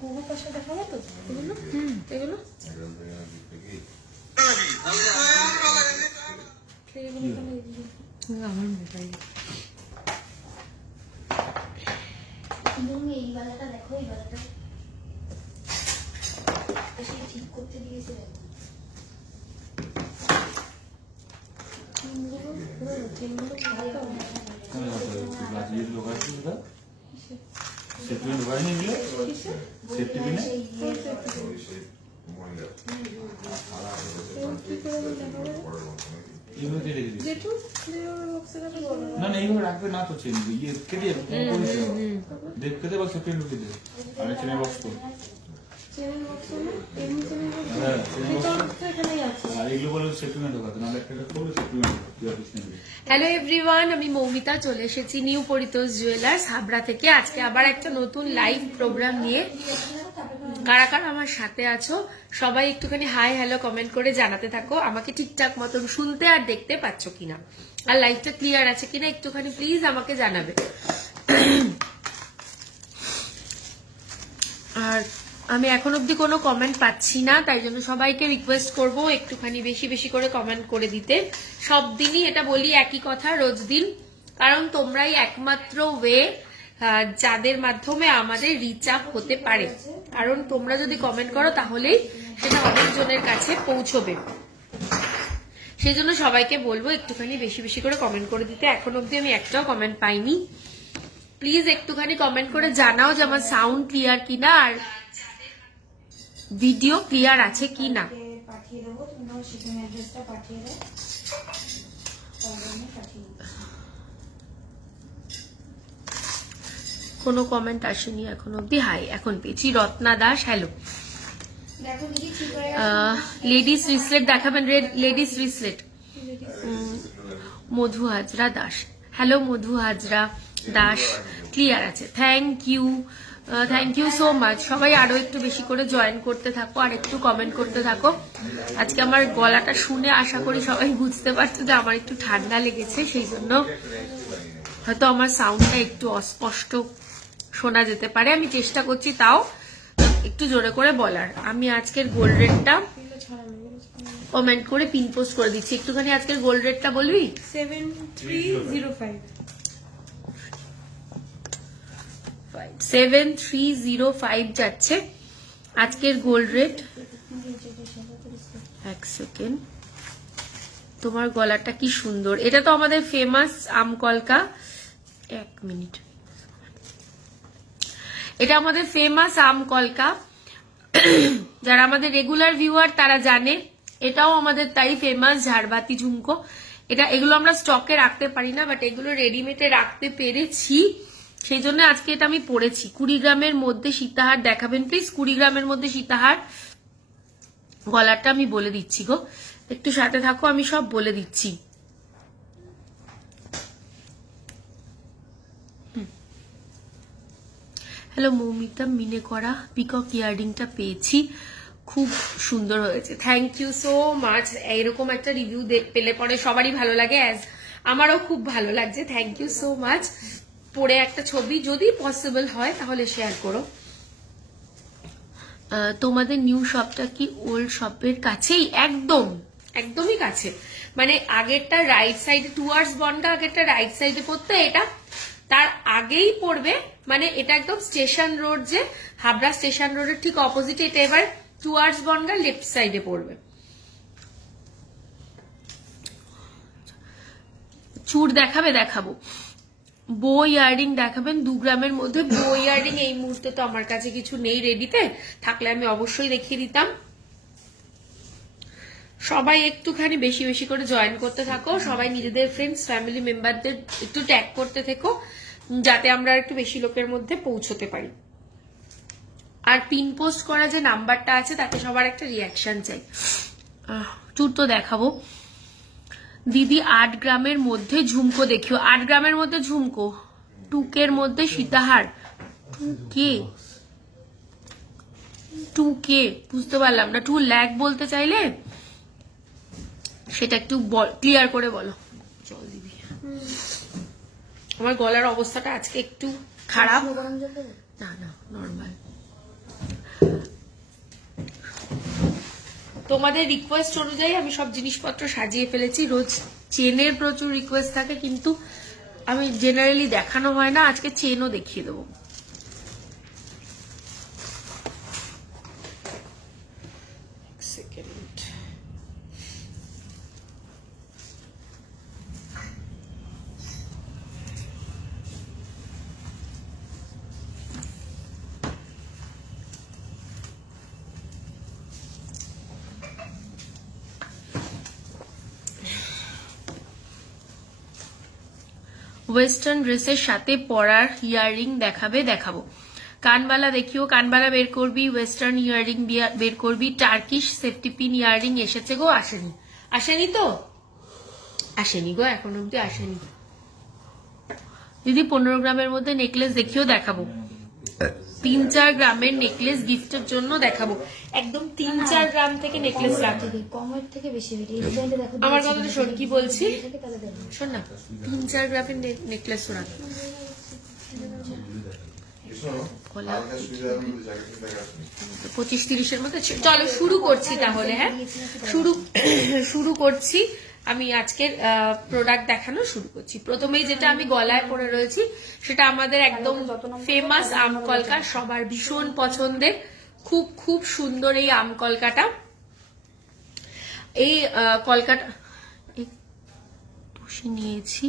গোবর পাশে দেখাবো তো এগুলো এগুলো আমার মোবাইল এই বেলাটা দেখো, এই বেলাটা ঠিক করতে দিয়েছিলেন। না না এইভাবে রাখবে না তো চেন ইয়ে কেটে দেখতে দেবো সেফটি ঢুকে দেবে আমি চেনের বক্স করবো। হ্যালো এভরিওয়ান, আমি মৌমিতা চলে এসেছি নিউ পরিতোষ জুয়েলার্স হাবড়া থেকে। আজকে আবার একটা নতুন লাইভ প্রোগ্রাম নিয়ে। কারা কারা আমার সাথে আছো সবাই একটুখানি হাই হ্যালো কমেন্ট করে জানাতে থাকো আমাকে ঠিকঠাক মতন শুনতে আর দেখতে পাচ্ছ কিনা, আর লাইভটা ক্লিয়ার আছে কিনা একটুখানি প্লিজ আমাকে জানাবে। আর আমি এখন অব্দি কোনো কমেন্ট পাচ্ছি না, তাই জন্য সবাইকে রিকোয়েস্ট করব একটুখানি বেশি বেশি করে কমেন্ট করে দিতে। সব দিনই এটা বলি একই কথা রোজ দিন, কারণ তোমরাই একমাত্র ওয়ে যাদের মাধ্যমে আমাদের রিচ আপ হতে পারে। কারণ তোমরা যদি কমেন্ট করো তাহলেই সেটা অনেকজনের কাছে পৌঁছবে। সেই জন্য সবাইকে বলবো একটুখানি বেশি বেশি করে কমেন্ট করে দিতে। এখন অব্দি আমি একটাও কমেন্ট পাইনি। প্লিজ একটুখানি কমেন্ট করে জানাও যে আমার সাউন্ড ক্লিয়ার কিনা আর ভিডিও ক্লিয়ার আছে কিনা। কোনো কমেন্ট আসেনি এখন অব্দি। হাই এখন পেয়েছি, রত্না দাস হ্যালো। লেডিস রিসলেট দেখাবেন, লেডিস রিসলেট। মধু হাজরা দাস হ্যালো, মধু হাজরা দাস ক্লিয়ার আছে, থ্যাংক ইউ সো মাচ। সবাই আরো একটু বেশি করে জয়েন করতে থাকো আর একটু কমেন্ট করতে থাকো। আজকে আমার গলাটা শুনে আশা করি সবাই বুঝতে পারছো যে আমার একটু ঠান্ডা লেগেছে, সেই জন্য হয়তো আমার সাউন্ডটা একটু অস্পষ্ট শোনা যেতে পারে। আমি চেষ্টা করছি তাও একটু জোরে করে বলার। আমি আজকের গোল্ড রেটটা কমেন্ট করে পিন পোস্ট করে দিচ্ছি। একটুখানি আজকের গোল্ড রেটটা বলবি? 7305 যাচ্ছে আজকের গোল্ড রেট। এক সেকেন্ড, তোমার গলাটা কি সুন্দর। এটা তো আমাদের ফেমাস আমকলকা। এক মিনিট, এটা আমাদের ফেমাস আমকলকা। যারা আমাদের রেগুলার ভিউয়ার তারা জানে। এটাও আমাদের তাই ফেমাস ঝাড়বাতি ঝুমকো। এগুলো আমরা স্টকে রাখতে পারি না, বাট এগুলো রেডিমেডে রাখতে পেরেছি, সেই জন্য আজকে এটা আমি পরেছি। 20 গ্রামের মধ্যে সীতাহার দেখাবেন প্লিজ, 20 গ্রামের মধ্যে সীতাহার। গলাটা আমি বলে দিচ্ছি গো, একটু সাথে থাকো, আমি সব বলে দিচ্ছি। হ্যালো মৌমিতা, মিনে করা পিকক ইয়াররিংটা পেয়েছি, খুব সুন্দর হয়েছে, থ্যাংক ইউ সো মাচ। এইরকম একটা রিভিউ পেলে পরে সবারই ভালো লাগে, আমারও খুব ভালো লাগছে, থ্যাংক ইউ সো মাচ। পরে একটা ছবি যদি পসিবল হয় তাহলে শেয়ার করো। তোমাদের নিউ শপটা কি ওল্ড শপের কাছেই? একদমই কাছে, মানে আগেরটা রাইট সাইডে টুয়ার্ডস বনগা, আগেরটা রাইট সাইডে পড়তো, এটা তার আগেই পড়বে। মানে এটা একদম স্টেশন রোড, যে হাবড়া স্টেশন রোডের ঠিক অপোজিটে, এটা এবার টুয়ার্ডস বনগা লেফট সাইডে পড়বে। চুর দেখাবো। বো ইয়াররিং দেখাবেন 2 গ্রামের মধ্যে। বো ইয়াররিং এই মুহূর্তে তো আমার কাছে কিছু নেই রেডিতে, থাকলে আমি অবশ্যই দেখিয়ে দিতাম। সবাই একটুখানি বেশি বেশি করে জয়েন করতে থাকো, সবাই নিজেদের ফ্রেন্ডস ফ্যামিলি মেম্বারদের একটু ট্যাগ করতে থেকো, যাতে আমরা একটু বেশি লোকের মধ্যে পৌঁছতে পারি। আর পিন পোস্ট করা যে নাম্বারটা আছে তাতে সবার একটা রিয়াকশন চাই। চুর তো দেখাবো। দিদি 8 গ্রামের মধ্যে ঝুমকো দেখিও। 8 গ্রামের মধ্যে ঝুমকো, 2K মধ্যে সীতাহার। 2K 2K বুঝতে পারলাম না, 2 লাখ বলতে চাইলে সেটা একটু ক্লিয়ার করে বলো। জল দিবি? আমার গলার অবস্থাটা আজকে একটু খারাপ। না না নর্মাল। তোমাদের রিকোয়েস্ট অনুযায়ী আমি সব জিনিসপত্র সাজিয়ে ফেলেছি। রোজ চেনের প্রচুর রিকোয়েস্ট থাকে, কিন্তু আমি জেনারেলি দেখানো হয় না, আজকে চেনও দেখিয়ে দেবো। ওয়েস্টার্ন ড্রেসের সাথে পরার ইয়াররিং দেখাবো। কানবালা দেখিও, কানবালা বের করবি, ওয়েস্টার্ন ইয়াররিং বের করবি। টার্কিশ সেফটি পিন ইয়াররিং এসেছে গো, আসেনি? আসেনি তো, আসেনি গো, এখন অব্দি আসেনি। দিদি 15 গ্রামের মধ্যে নেকলেস দেখিও, দেখাবো। 3-4 গ্রামের নেকলেস গিফটের জন্য দেখাবো। একদম 3-4 গ্রাম থেকে নেকলেস রাখো, কমের থেকে বেশি। আমার কথাটা শোন, কি বলছি শোন না। 3-4 গ্রামের নেকলেস রাখ। 25-30-এর মধ্যে চলো শুরু করছি তাহলে। হ্যাঁ, শুরু করছি। আমি আজকের প্রোডাক্ট দেখানো শুরু করছি। প্রথমেই যেটা আমি গলায় পরে রয়েছি সেটা আমাদের একদম ফেমাস আমকলকা, সবার ভীষণ পছন্দের, খুব খুব সুন্দর এই আমকলকাটা। এই কলকাটা টুসি নিয়েছি,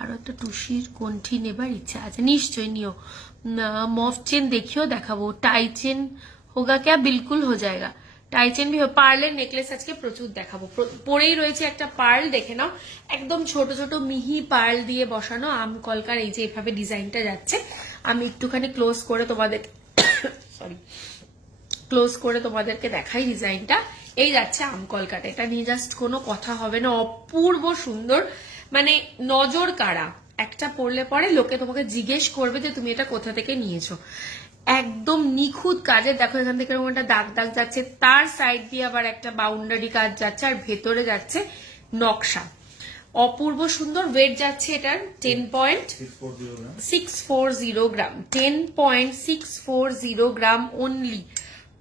আরো একটা টুসির কণ্ঠি নেবার ইচ্ছা আছে, নিশ্চয়ই নিও। মফ চেন দেখিও, দেখাবো। টাই চেন হোগা ক্যা? বিলকুল হো জায়গা। টাই চেন ভি। পার্লের নেকলেস আজকে প্রচুর দেখাবো। পরেই রয়েছে একটা পার্ল, দেখে নাও, একদম ছোট ছোট মিহি পার্ল দিয়ে বসানো আমকলকার। এই যে এভাবে ডিজাইনটা যাচ্ছে, আমি একটুখানি ক্লোজ করে তোমাদেরকে দেখাই ডিজাইনটা। এই যাচ্ছে আমকলকাটা, এটা নিয়ে জাস্ট কোনো কথা হবে না, অপূর্ব সুন্দর, মানে নজর কাড়া। একটা পরলে পরে লোকে তোমাকে জিজ্ঞেস করবে যে তুমি এটা কোথা থেকে নিয়েছো। একদম নিখুঁত কাজের, দেখো এখান থেকে এরকম একটা দাগ দাগ যাচ্ছে, তার সাইড দিয়ে আবার একটা বাউন্ডারি কাজ যাচ্ছে, আর ভেতরে যাচ্ছে নকশা। অপূর্ব সুন্দর। ওয়েট যাচ্ছে এটার 10.640 গ্রাম, 10.640 গ্রাম অনলি।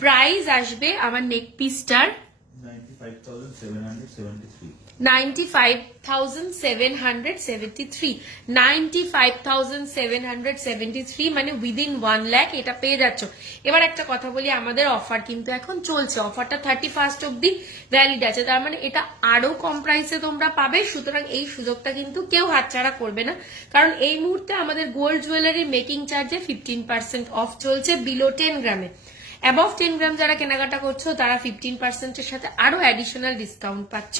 প্রাইস আসবে আমার নেক পিসটার 95,773 মানে উইদিন 1 লাখ এটা পেয়ে যাচ্ছ। এবার একটা কথা বলি, আমাদের অফার কিন্তু এখন চলছে, অফারটা 31 অব্দি ভ্যালিড আছে, তার মানে এটা আরো কম প্রাইসে তোমরা পাবে। সুতরাং এই সুযোগটা কিন্তু কেউ হাতছাড়া করবে না, কারণ এই মুহূর্তে আমাদের গোল্ড জুয়েলারি মেকিং চার্জে 15% অফ চলছে বিলো 10 গ্রামে। অ্যাবভ 10 গ্রাম যারা কেনাকাটা করছো তারা 15% এর সাথে আরো অ্যাডিশনাল ডিসকাউন্ট পাচ্ছ।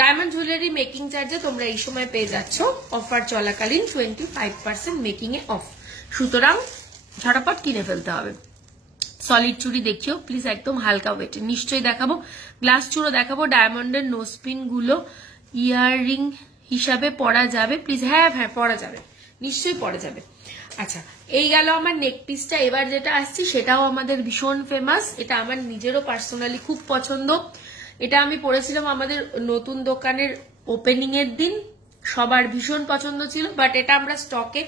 ডায়মন্ড জুয়েলারি মেকিং চার্জে তোমরা এই সময় পেয়ে যাচ্ছ অফার চলাকালীন 25% মেকিং এ অফ। সুতরাং ঝটাপট কিনে ফেলতে হবে। সলিড চুড়ি দেখিও প্লিজ, একদম হালকা ওয়েট, নিশ্চয়ই দেখাবো। গ্লাস চুড়ো দেখাবো। ডায়মন্ডের নোসপিন গুলো ইয়াররিং হিসাবে পরা যাবে প্লিজ? হ্যাঁ হ্যাঁ পরা যাবে, নিশ্চয়ই পরা যাবে। আচ্ছা, এই গেল আমার নেক পিসটা। এবার যেটা আসছি সেটাও আমাদের ভীষণ ফেমাস, এটা আমার নিজেরও পার্সোনালি খুব পছন্দ। এটা আমি পরেছিলাম আমাদের নতুন দোকানের ওপেনিং এর দিন, সবার ভীষণ পছন্দ ছিল, বাট এটা আমরা স্টকে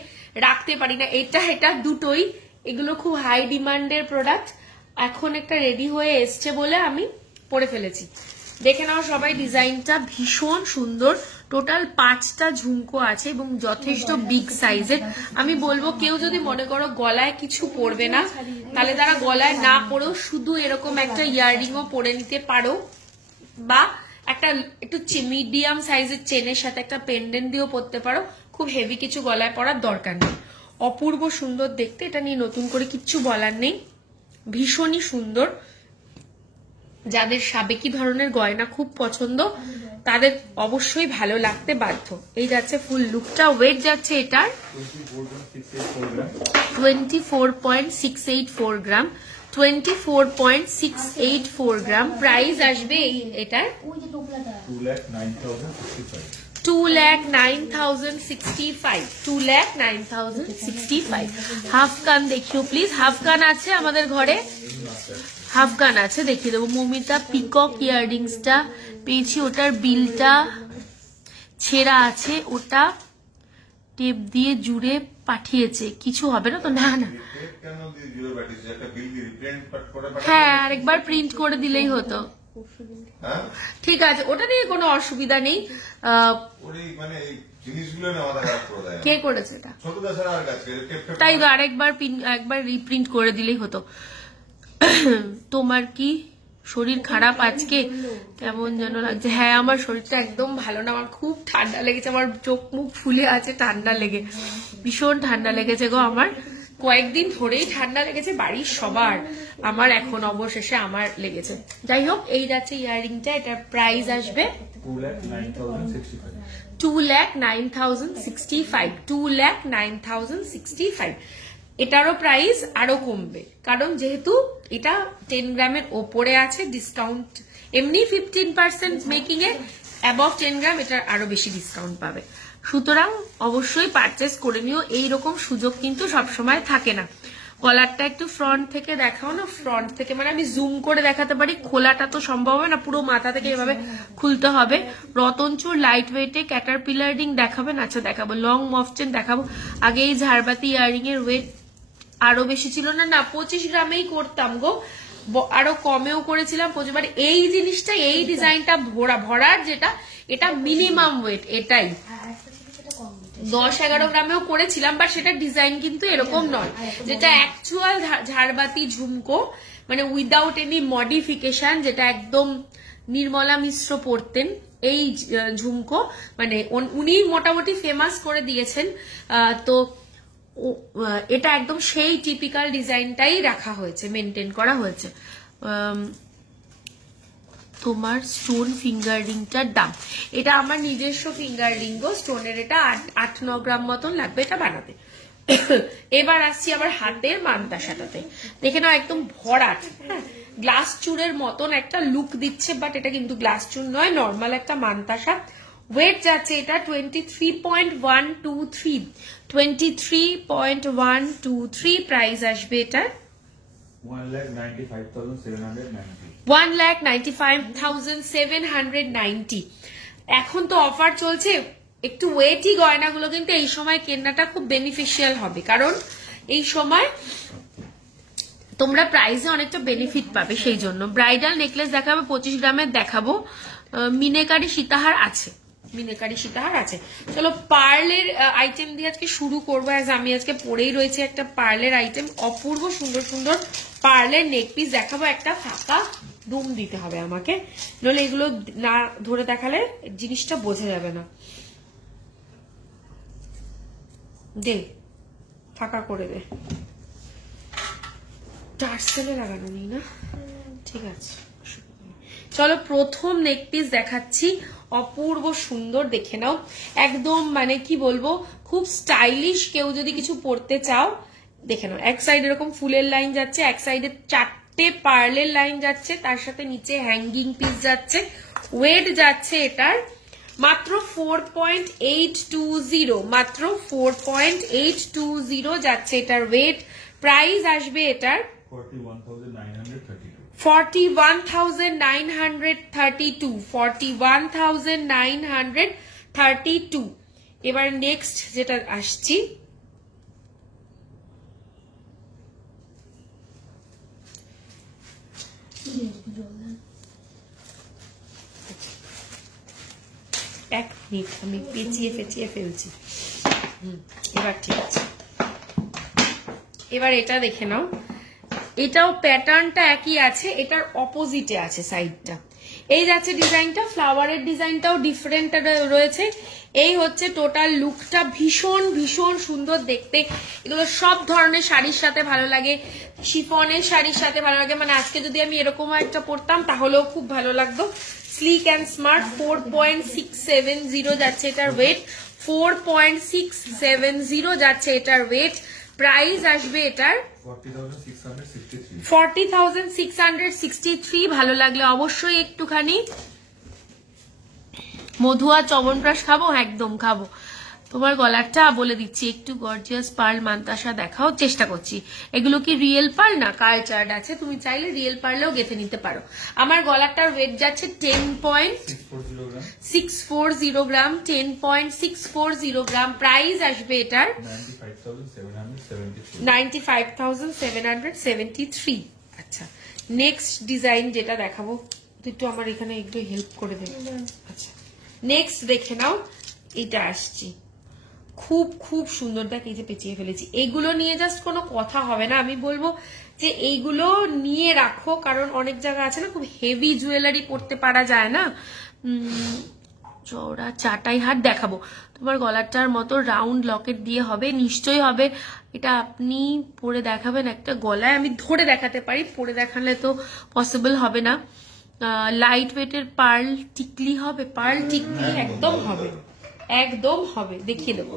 রাখতে পারি না। এটা দুটোই, এগুলো খুব হাই ডিমান্ডের প্রোডাক্ট। এখন একটা রেডি হয়ে এসছে বলে আমি পরে ফেলেছি। দেখে নাও সবাই, ডিজাইনটা ভীষণ সুন্দর। টোটাল 5টা ঝুমকো আছে এবং যথেষ্ট বিগ সাইজের। আমি বলবো কেউ যদি মনে করো গলায় কিছু পরবে না, তাহলে তারা গলায় না পরেও শুধু এরকম একটা ইয়াররিংও পরে নিতে পারো, বা একটা একটু মিডিয়াম সাইজের চেনের সাথে একটা পেন্ডেন্ট দিয়েও পরতে পারো। খুব হেভি কিছু গলায় পরার দরকার নেই। অপূর্ব সুন্দর দেখতে, এটা নিয়ে নতুন করে কিচ্ছু বলার নেই, ভীষণই সুন্দর। যাদের সাবেকি ধরনের গয়না খুব পছন্দ তাদের অবশ্যই ভালো লাগতে বাধ্য। এই যাচ্ছে ফুল লুকটা। ওয়েট যাচ্ছে এটার 24.684 গ্রাম, 24.684 গ্রাম। প্রাইস আসবে এটার 2,09,065, 2,09,065। হাফ কান দেখিও প্লিজ, হাফ কান আছে আমাদের ঘরে। হাফগান আছে, দেখিয়ে দেবো। মমিতা পিকক ইয়াররিংসটা পেয়েছি, ওটার বিলটা ছেঁড়া আছে, ওটা টেপ দিয়ে জুড়ে পাঠিয়েছে, কিছু হবে না তো? না না, হ্যাঁ আরেকবার প্রিন্ট করে দিলেই হতো। ঠিক আছে, ওটা নিয়ে কোনো অসুবিধা নেই। কে করেছে এটা? তাই তো, একবার রিপ্রিন্ট করে দিলেই হতো। তোমার কি শরীর খারাপ আজকে? কেমন যেন লাগছে। হ্যাঁ আমার শরীরটা একদম ভালো না, আমার খুব ঠান্ডা লেগেছে, আমার চোখ মুখ ফুলে আছে ঠান্ডা লেগে, ভীষণ ঠান্ডা লেগেছে গো। আমার কয়েকদিন ধরেই ঠান্ডা লেগেছে, বাড়ির সবার, আমার এখন অবশেষে আমার লেগেছে। যাই হোক, এই যাচ্ছে ইয়াররিংটা, এটার প্রাইস আসবে 2,09,065, 2,09,065। এটারও প্রাইস আরো কমবে, কারণ যেহেতু এটা 10 গ্রামের ওপরে আছে, ডিসকাউন্ট এমনি 15% মেকিং এ, অ্যাবভ 10 গ্রাম এটার আরো বেশি ডিসকাউন্ট পাবে। সুতরাং অবশ্যই পারচেস করে নিও, এইরকম সুযোগ কিন্তু সবসময় থাকে না। কলারটা একটু ফ্রন্ট থেকে দেখাও না, ফ্রন্ট থেকে মানে আমি জুম করে দেখাতে পারি, খোলাটা তো সম্ভব হবে না, পুরো মাথা থেকে এভাবে খুলতে হবে। রতনচুর লাইট ওয়েটে ক্যাটারপিলার রিং দেখাবেন? আচ্ছা দেখাবো। লং মফচেন দেখাবো। আগে এই ঝাড়বাতি ইয়াররিং এর ওয়েট আরো বেশি ছিল না, না 25 গ্রামেই করতাম গো, আরো কমেও করেছিলাম 25। এই জিনিসটা, এই ডিজাইনটা ভরার যেটা, এটা মিনিমাম ওয়েট, এটাই 10-11 গ্রামেও করেছিলাম, বাট সেটা ডিজাইন কিন্তু এরকম নয়, যেটা অ্যাকচুয়াল ঝাড়বাতি ঝুমকো, মানে উইদাউট এনি মডিফিকেশন, যেটা একদম নির্মলা মিশ্র পড়তেন এই ঝুমকো, মানে উনি মোটামুটি ফেমাস করে দিয়েছেন। তো এটা একদম সেই টিপিক্যাল ডিজাইনটাই রাখা হয়েছে, মেনটেন করা হয়েছে। তোমার স্টোন ফিঙ্গার রিংটার দাম, এটা আমার নিজস্ব ফিঙ্গার রিং গো, স্টোনের এটা 8-9 গ্রাম মতন লাগবে এটা বানাতে। এবার আসছি আবার হাতের মানতাসাটাতে, দেখে নাও একদম ভরাট, হ্যাঁ গ্লাস চুরের মতন একটা লুক দিচ্ছে, বাট এটা কিন্তু গ্লাস চুর নয়, নর্মাল একটা মানতাসা। ওয়েট যাচ্ছে এটা 23.123, 23.123। প্রাইস আসবে এটা 1,95,790। এখন তো অফার চলছে, একটু ওয়েটি গয়নাগুলো কিন্তু এই সময় কেনাটা খুব বেনিফিশিয়াল হবে, কারণ এই সময় তোমরা প্রাইসে অনেকটা বেনিফিট পাবে। সেই জন্য ব্রাইডাল নেকলেস দেখাবো, 25 গ্রামের দেখাবো। মিনেকারি সীতাহার আছে, মিনেকারি সীতাহার আছে। চলো পার্লের আইটেম দিয়ে আজকে শুরু করবো। আমি আজকে পরেই রয়েছে একটা পার্লের আইটেম, অপূর্ব সুন্দর সুন্দর পার্লের নেক পিস দেখাবো। একটা ফাঁকা দুম দিতে হবে আমাকে, নইলে এগুলো না ধরে দেখালে জিনিসটা বোঝা যাবে না। দে ফাঁকা করে দে, টার্সেলে লাগানো নেই না, ঠিক আছে। চলো প্রথম নেক পিস দেখাচ্ছি, অপূর্ব সুন্দর, দেখে নাও। একদম মানে কি বলবো, খুব স্টাইলিশ, কেউ যদি কিছু পরতে চাও দেখে নাও। এক সাইড এরকম ফুলের লাইন যাচ্ছে, এক সাইডে 4টে পার্লের লাইন যাচ্ছে, তার সাথে নিচে হ্যাঙ্গিং পিস যাচ্ছে। ওয়েট যাচ্ছে এটার মাত্র 4.820, মাত্র 4.820 যাচ্ছে এটার ওয়েট। প্রাইস আসবে এটার 41,932, 41,932। এবার নেক্সট যেটা আসছি, এক মিনিট আমি পেঁচিয়ে ফেলছি। এবার ঠিক আছে, এবার এটা দেখে নাও। এটাও প্যাটার্নটা একই আছে, এটার অপোজিটে আছে সাইডটা। এই যাচ্ছে ডিজাইনটা, ফ্লাওয়ারের ডিজাইনটাও ডিফারেন্ট রয়েছে। এই হচ্ছে টোটাল লুকটা, ভীষণ ভীষণ সুন্দর দেখতে। এগুলো সব ধরনের শাড়ির সাথে ভালো লাগে, শিফনের শাড়ির সাথে ভালো লাগে, মানে আজকে যদি আমি এরকম একটা পরতাম তাহলেও খুব ভালো লাগতো। স্লিক অ্যান্ড স্মার্ট, 4.670 যাচ্ছে এটার ওয়েট, 4.670 যাচ্ছে এটার ওয়েট। প্রাইস আসবে এটার 40,663। ভালো লাগলে অবশ্যই একটুখানি মধুয়া চবনপ্রাশ খাবো, একদম খাবো। তোমার গলাটা বলে দিচ্ছি, একটু গর্জিয়াস পার্ল মান্তাসা দেখাও, চেষ্টা করছি। এগুলো কি রিয়েল পার্ল না কালচার্ড আছে, তুমি চাইলে রিয়েল পার্লেও গেঁথে নিতে পারো। আমার গলাটার ওয়েট যাচ্ছে 10.640 গ্রাম, 10.640 গ্রাম। প্রাইস আসবে এটার 95,773। আচ্ছা, নেক্সট ডিজাইন যেটা দেখাবো, একটু আমার এখানে একটু হেল্প করে দেবে। আচ্ছা, নেক্সট দেখে নাও, এটা আসছি, খুব খুব সুন্দর। দেখ এই যে পেঁচিয়ে ফেলেছি, এইগুলো নিয়ে জাস্ট কোনো কথা হবে না। আমি বলবো যে এইগুলো নিয়ে রাখো, কারণ অনেক জায়গা আছে না খুব হেভি জুয়েলারি পরতে পারা যায় না। চওড়া চাটাই হাত দেখাবো, তোমার গলাটার মতো রাউন্ড লকেট দিয়ে হবে, নিশ্চয়ই হবে। এটা আপনি পরে দেখাবেন একটা গলায়, আমি ধরে দেখাতে পারি, পরে দেখালে তো পসিবল হবে না। লাইট ওয়েটের পার্ল টিকলি হবে, পার্ল টিকলি একদম হবে, একদম হবে। দেখিয়ে দেবো,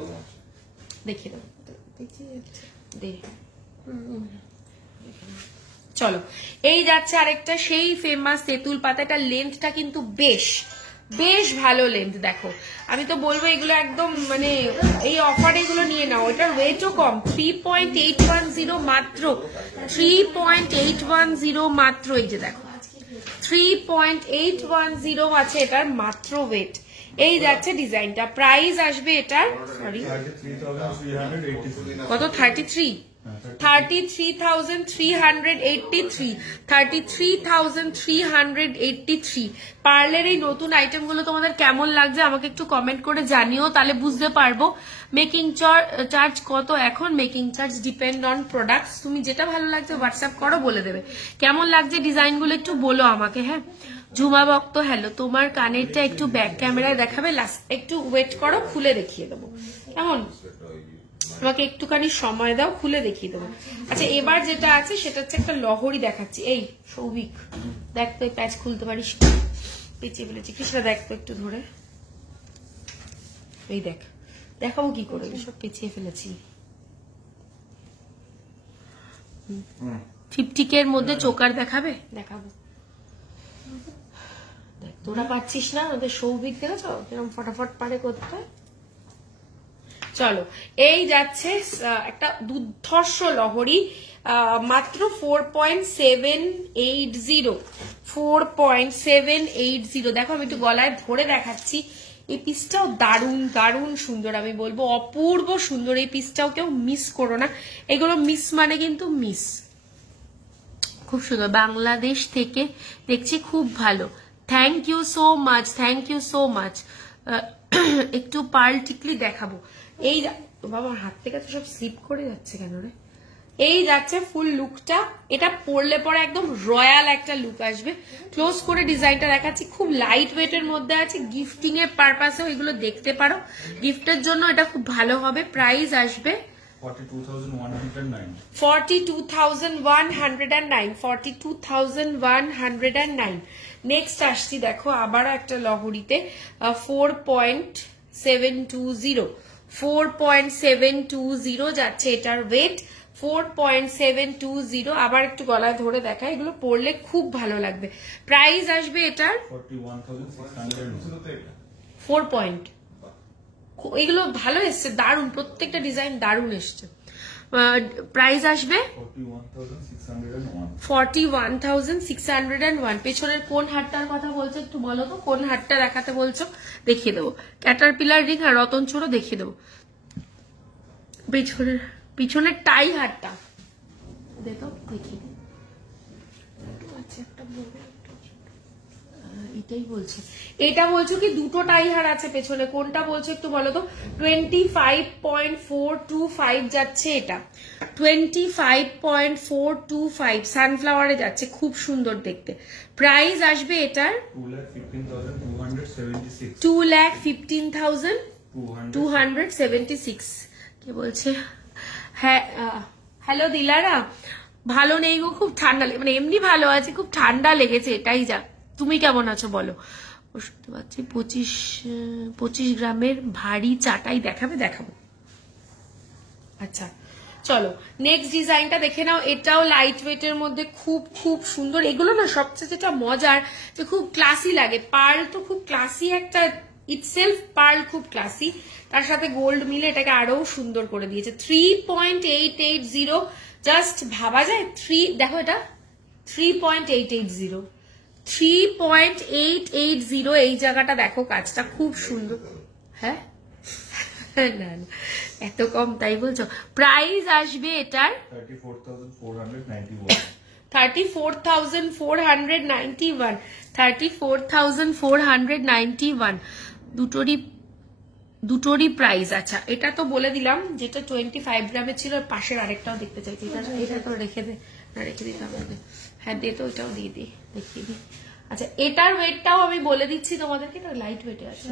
দেখিয়ে দেবো। চলো, এই যাচ্ছে আরেকটা সেই ফেমাস তেঁতুল পাতা। এটা লেন্থটা কিন্তু বেশ বেশ ভালো লেন্থ। দেখো, আমি তো বলবো এগুলো একদম মানে এই অফারে এগুলো নিয়ে নাও। এটার ওয়েটও কম, 3.810 মাত্র, 3.810 মাত্র। এই যে দেখো 3.810 আছে এটার মাত্র ওয়েট। এই যাচ্ছে ডিজাইনটা, প্রাইস আসবে এটার সরি কত, 33,383। পার্লের এই নতুন আইটেম গুলো তোমাদের কেমন লাগছে আমাকে একটু কমেন্ট করে জানিও, তাহলে বুঝতে পারবো। মেকিং চার্জ কত এখন? Making charge depend on products. তুমি যেটা ভালো লাগছে হোয়াটসঅ্যাপ করো, বলে দেবে। কেমন লাগছে ডিজাইন গুলো একটু বলো আমাকে। হ্যাঁ, ঝুমা ভক্ত হ্যালো, তোমার কানেরটা একটু ব্যাক ক্যামেরায় দেখাবে, একটু ওয়েট করো, খুলে দেখিয়ে দেবো। কেমন, আমাকে একটুখানি সময় দাও, খুলে দেখিয়ে দেবো। আচ্ছা, এবার যেটা আছে সেটা হচ্ছে একটা লহরি দেখাচ্ছি। এই সৌভিক, দেখ তো এই প্যাচ খুলতে পারিস, পেঁচিয়ে ফেলেছি। কৃষ্ণা দেখ তো একটু ধরে, এই দেখ, দেখাবো কি করে, সব পেঁচিয়ে ফেলেছি। 50K এর মধ্যে চোকার দেখাবে, দেখাবো। দেখ, তোরা পাচ্ছিস না, ওদের সৌভিক দেখেছ কিরকম ফটাফট পারে করতে। চলো, এই যাচ্ছে একটা দুর্ধর্ষ লহরি, মাত্র 4.780। দেখো, আমি একটু গলায় ধরে দেখাচ্ছি। এই পিসটাও দারুণ দারুণ সুন্দর, আমি বলবো অপূর্ব সুন্দর। এই পিসটাও কেউ মিস করো না, এগুলো মিস মানে কিন্তু মিস। খুব সুন্দর, বাংলাদেশ থেকে দেখছি, খুব ভালো। Thank you so much, thank you so much. একটু পার্ল টিকলি দেখাবো। এই বাবা, হাত থেকে তো সব স্লিপ করে যাচ্ছে কেন রে। এই যাচ্ছে ফুল লুকটা, এটা পরলে পরে একদম রয়্যাল একটা লুক আসবে। ক্লোজ করে ডিজাইনটা দেখাচ্ছি, খুব লাইট ওয়েটের মধ্যে আছে। গিফটিং এর পারপাসেও এগুলো দেখতে পারো, গিফটের জন্য এটা খুব ভালো হবে। প্রাইস আসবে 42,109। নেক্সট আসছি, দেখো আবার একটা লহরিতে, 4.720 যাচ্ছে এটার ওয়েট, 4.720। আবার একটু গলায় ধরে দেখা, এগুলো পরলে খুব ভালো লাগবে। প্রাইস আসবে এটার 4 পয়েন্ট। এগুলো ভালো এসছে, দারুণ, প্রত্যেকটা ডিজাইন দারুণ এসছে। প্রাইস আসবে 41,601। পেছনের কোন হাটটার কথা বলছো একটু বলো তো, কোন হাটটা দেখাতে বলছো, দেখিয়ে দেবো। ক্যাটারপিলার রিং আর রতন ছোড়ো দেখিয়ে দেবো। পিছনের টাই হাটটা দেখো, দেখিয়ে দেবো। এটাই বলছি, এটা বলছো কি দুটো টাই হার আছে পেছনে, কোনটা বলছো একটু বলো তো। 25.425 যাচ্ছে এটা, 25.425 সানফ্লাওয়ারে যাচ্ছে, খুব সুন্দর দেখতে। প্রাইস আসবে এটার 2,15,276। কি বলছে? হ্যাঁ, হ্যালো দিলারা, ভালো নেই গো, খুব ঠান্ডা, মানে এমনি ভালো আছে, খুব ঠান্ডা লেগেছে, এটাই যা। তুমি কেমন আছো বলো? শুনতে পাচ্ছি 25 গ্রামের ভারী চাটাই দেখাবে, দেখাবো। আচ্ছা, চলো নেক্সট ডিজাইনটা দেখে নাও। এটাও লাইট ওয়েটের মধ্যে খুব খুব সুন্দর। এগুলো না সবচেয়ে যেটা মজার, যে খুব ক্লাসি লাগে। পার্ল তো খুব ক্লাসি একটা ইটসেলফ পার্ল খুব ক্লাসি, তার সাথে গোল্ড মিলে এটাকে আরো সুন্দর করে দিয়েছে। 3.880, জাস্ট ভাবা যায়। দেখো এটা 3.880, 3.880, এই জায়গাটা দেখো, কাজটা খুব সুন্দর। হ্যাঁ না না এত কম তাই বলছো? প্রাইস আসবে এটার 34,491। 34,491, 34,491 দুটোরই প্রাইস। আচ্ছা এটা তো বলে দিলাম, যেটা 25 গ্রামের ছিল, পাশের আরেকটাও দেখতে চাইছি। এটা তো রেখে দিতে হবে। হ্যাঁ দে তো, এটাও দিয়ে দিই, দেখিয়ে দিই। আচ্ছা এটার ওয়েটটাও আমি বলে দিচ্ছি তোমাদেরকে, এটা লাইট ওয়েটে আছে।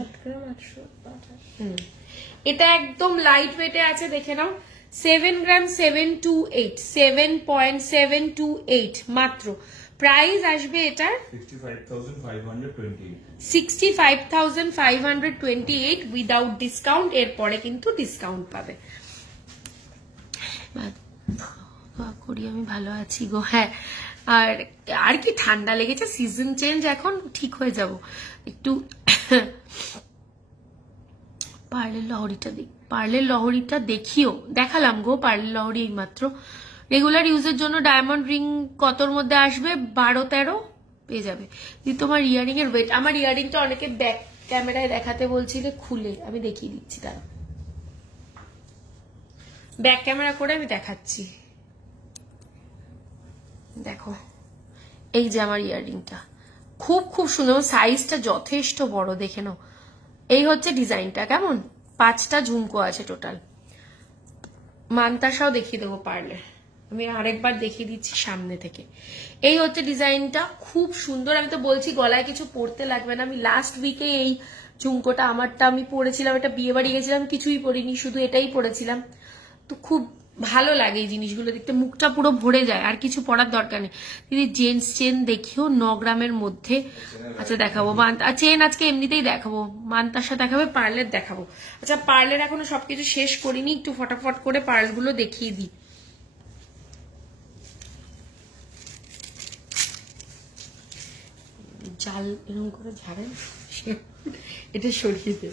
এটা একদম লাইট ওয়েটে আছে, দেখে নাও। 7 গ্রাম 728, 7.728 মাত্র। প্রাইস আসবে এটার 65,528 উইদাউট ডিসকাউন্ট। এরপরে কিন্তু ডিসকাউন্ট পাবে। করি আমি ভালো আছি গো। হ্যাঁ আর কি ঠান্ডা লেগেছে, সিজন চেঞ্জ, এখন ঠিক হয়ে যাব একটু। পার্লের লহরিটা দেখিও, দেখালাম গো পার্লের লহরি এইমাত্র। রেগুলার ইউজের জন্য ডায়মন্ড রিং কতর মধ্যে আসবে? 12-13 পেয়ে যাবে। তোমার ইয়ারিং এর ওয়েট, আমার ইয়ারিংটা অনেকে ব্যাক ক্যামেরায় দেখাতে বলছিলে, খুলে আমি দেখিয়ে দিচ্ছি। তারা ব্যাক ক্যামেরা করে আমি দেখাচ্ছি, দেখো এই যে আমার ইয়ারিংটা, খুব খুব সুন্দর, সাইজটা যথেষ্ট বড়, দেখে নাও। এই হচ্ছে ডিজাইনটা, কেমন? 5টা ঝুমকো আছে টোটাল। মানতাসাও দেখিয়ে দেবো পারলে, আমি আরেকবার দেখিয়ে দিচ্ছি সামনে থেকে। এই হচ্ছে ডিজাইনটা, খুব সুন্দর। আমি তো বলছি গলায় কিছু পরতে লাগবে না। আমি লাস্ট উইকে এই ঝুমকোটা আমারটা আমি পরেছিলাম, এটা বিয়ে বাড়ি গেছিলাম, কিছুই পরিনি, শুধু এটাই পরেছিলাম। তো খুব ভালো লাগে এই জিনিসগুলো দেখতে, মুখটা পুরো ভরে যায়, আর কিছু পরার দরকার নেই। দিদি জেন্টস চেন দেখিও 9 গ্রামের মধ্যে। আচ্ছা দেখাবো, চেন আজকে এমনিতেই দেখাবো, মান্তাসা দেখাবে, পার্লের দেখাবো। আচ্ছা পার্লের এখনো সবকিছু শেষ করিনি, একটু ফটাফট করে পার্লগুলো দেখিয়ে দিই। জাল এরকম করে ঝাড়েন, এটা সরিয়ে দে।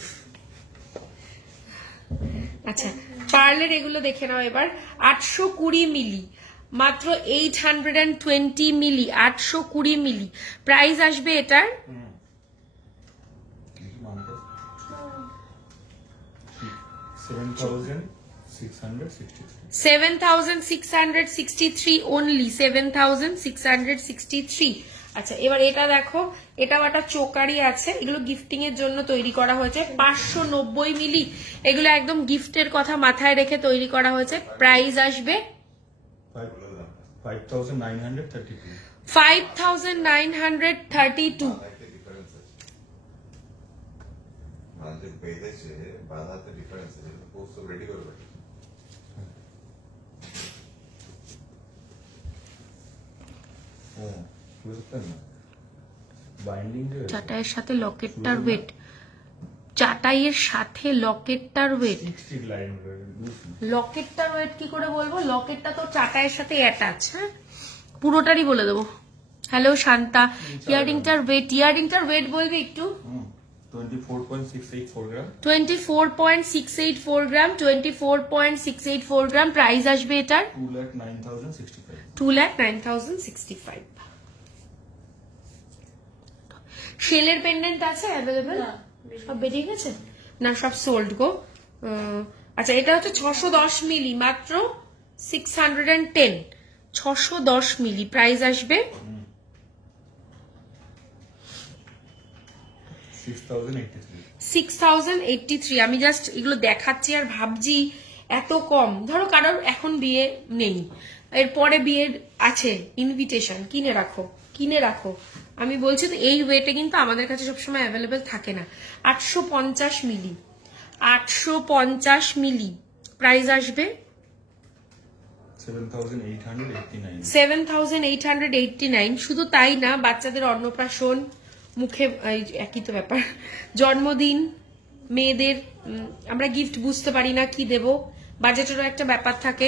আচ্ছা পার্লের এগুলো দেখে নাও এবার। 820 মিলি, মাত্র 820 মিলি, 820 মিলি। প্রাইস আসবে এটার 7,663 অনলি, 7,663। আচ্ছা এবার এটা দেখো, এটাও একটা চোকারি আছে, এগুলো গিফটিং এর জন্য তৈরি করা হয়েছে। 590 মিলি, এগুলো একদম গিফটের কথা মাথায় রেখে তৈরি করা হয়েছে। প্রাইস আসবে 5,932। চাটাইয়ের সাথে লকেটটার ওয়েট, চাটাইয়ের সাথে লকেটটার ওয়েট, লকেটটার ওয়েট কি করে বলবো? লকেটটা তো চাটাইয়ের সাথে অ্যাটাচ। হ্যাঁ পুরোটারই বলে দেবো। হ্যালো শান্তা, ইয়ারিংটার ওয়েট বলবি একটু? 24.684 গ্রাম, 24.684 গ্রাম, 24.684 গ্রাম। প্রাইস আসবে এটার 2,09,065। 2,09,065। শেলের পেন্ডেন্ট আছে অ্যাভেলেবেল? সব বেরিয়ে গেছে না, সব সোল্ড গো। আচ্ছা এটা হচ্ছে 610 মিলি, মাত্র 610, 610 মিলি। প্রাইস আসবে 6,083। আমি জাস্ট এগুলো দেখাচ্ছি আর ভাবছি এত কম। ধরো কারোর এখন বিয়ে নেই, এরপরে বিয়ের আছে, ইনভিটেশন, কিনে রাখো। আমি বলছি তো এই ওয়েটে কিন্তু আমাদের কাছে সবসময় অ্যাভেলেবেল থাকে না। 850 মিলি, 850 মিলি। প্রাইস আসবে 7,889। শুধু তাই না, বাচ্চাদের অন্নপ্রাশন, মুখে একই তো ব্যাপার, জন্মদিন, মেয়েদের আমরা গিফট বুঝতে পারি না কি দেব, বাজেটেরও একটা ব্যাপার থাকে,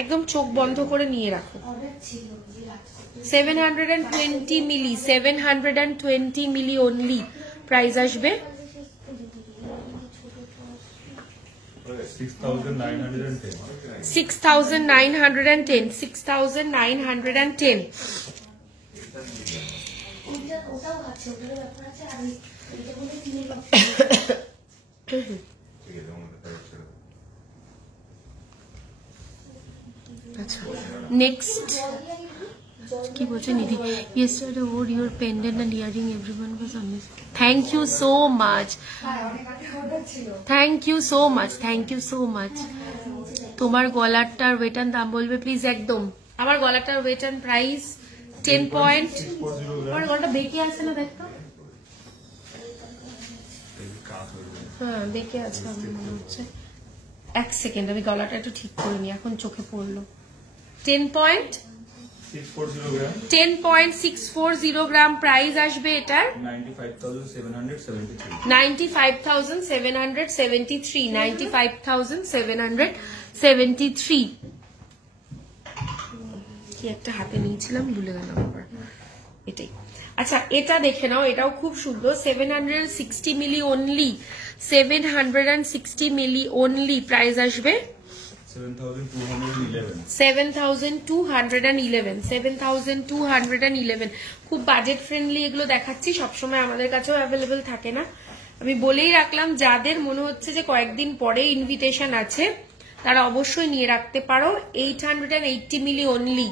একদম চোখ বন্ধ করে নিয়ে রাখো। 720 মিলি, 720 মিলি অনলি। প্রাইস আসবে 6,910. 6,910. 6,910. Next. কি বলছে নিধি? Yesterday wore your pendant and earring, everyone was amazed. Thank you so much. Thank you so much. Thank you so much. তোমার গলাটার ওয়েট এন্ড দাম বলবে প্লিজ একদম। আমার গলাটার ওয়েট এন্ড প্রাইস 10 পয়েন্ট। আমার গলাটা বেঁকে আছে না দেখতো? হ্যাঁ বেঁকে আছে আমার মনে হচ্ছে। এক সেকেন্ড আমি গলাটা একটু ঠিক করে নি, এখন চোখে পড়লো। 10.640 গ্রাম প্রাইস আসবে এটার 95,773. 95,773 95,773 কি একটা হাতে নিয়েছিলাম ভুলে গেলাম আবার, এটাই। আচ্ছা এটা দেখে নাও, এটাও খুব সুন্দর। 760 মিলি অনলি, 760 মিলি অনলি প্রাইস আসবে 7,211 খুব বাজেট ফ্রেন্ডলি এগুলো দেখাচ্ছি, সবসময় আমাদের কাছেও অ্যাভেলেবেল থাকে না। আমি বলেই রাখলাম যাদের মনে হচ্ছে যে কয়েকদিন পরে ইনভিটেশন আছে তারা অবশ্যই নিয়ে রাখতে পারো। 880 মিলি অনলি,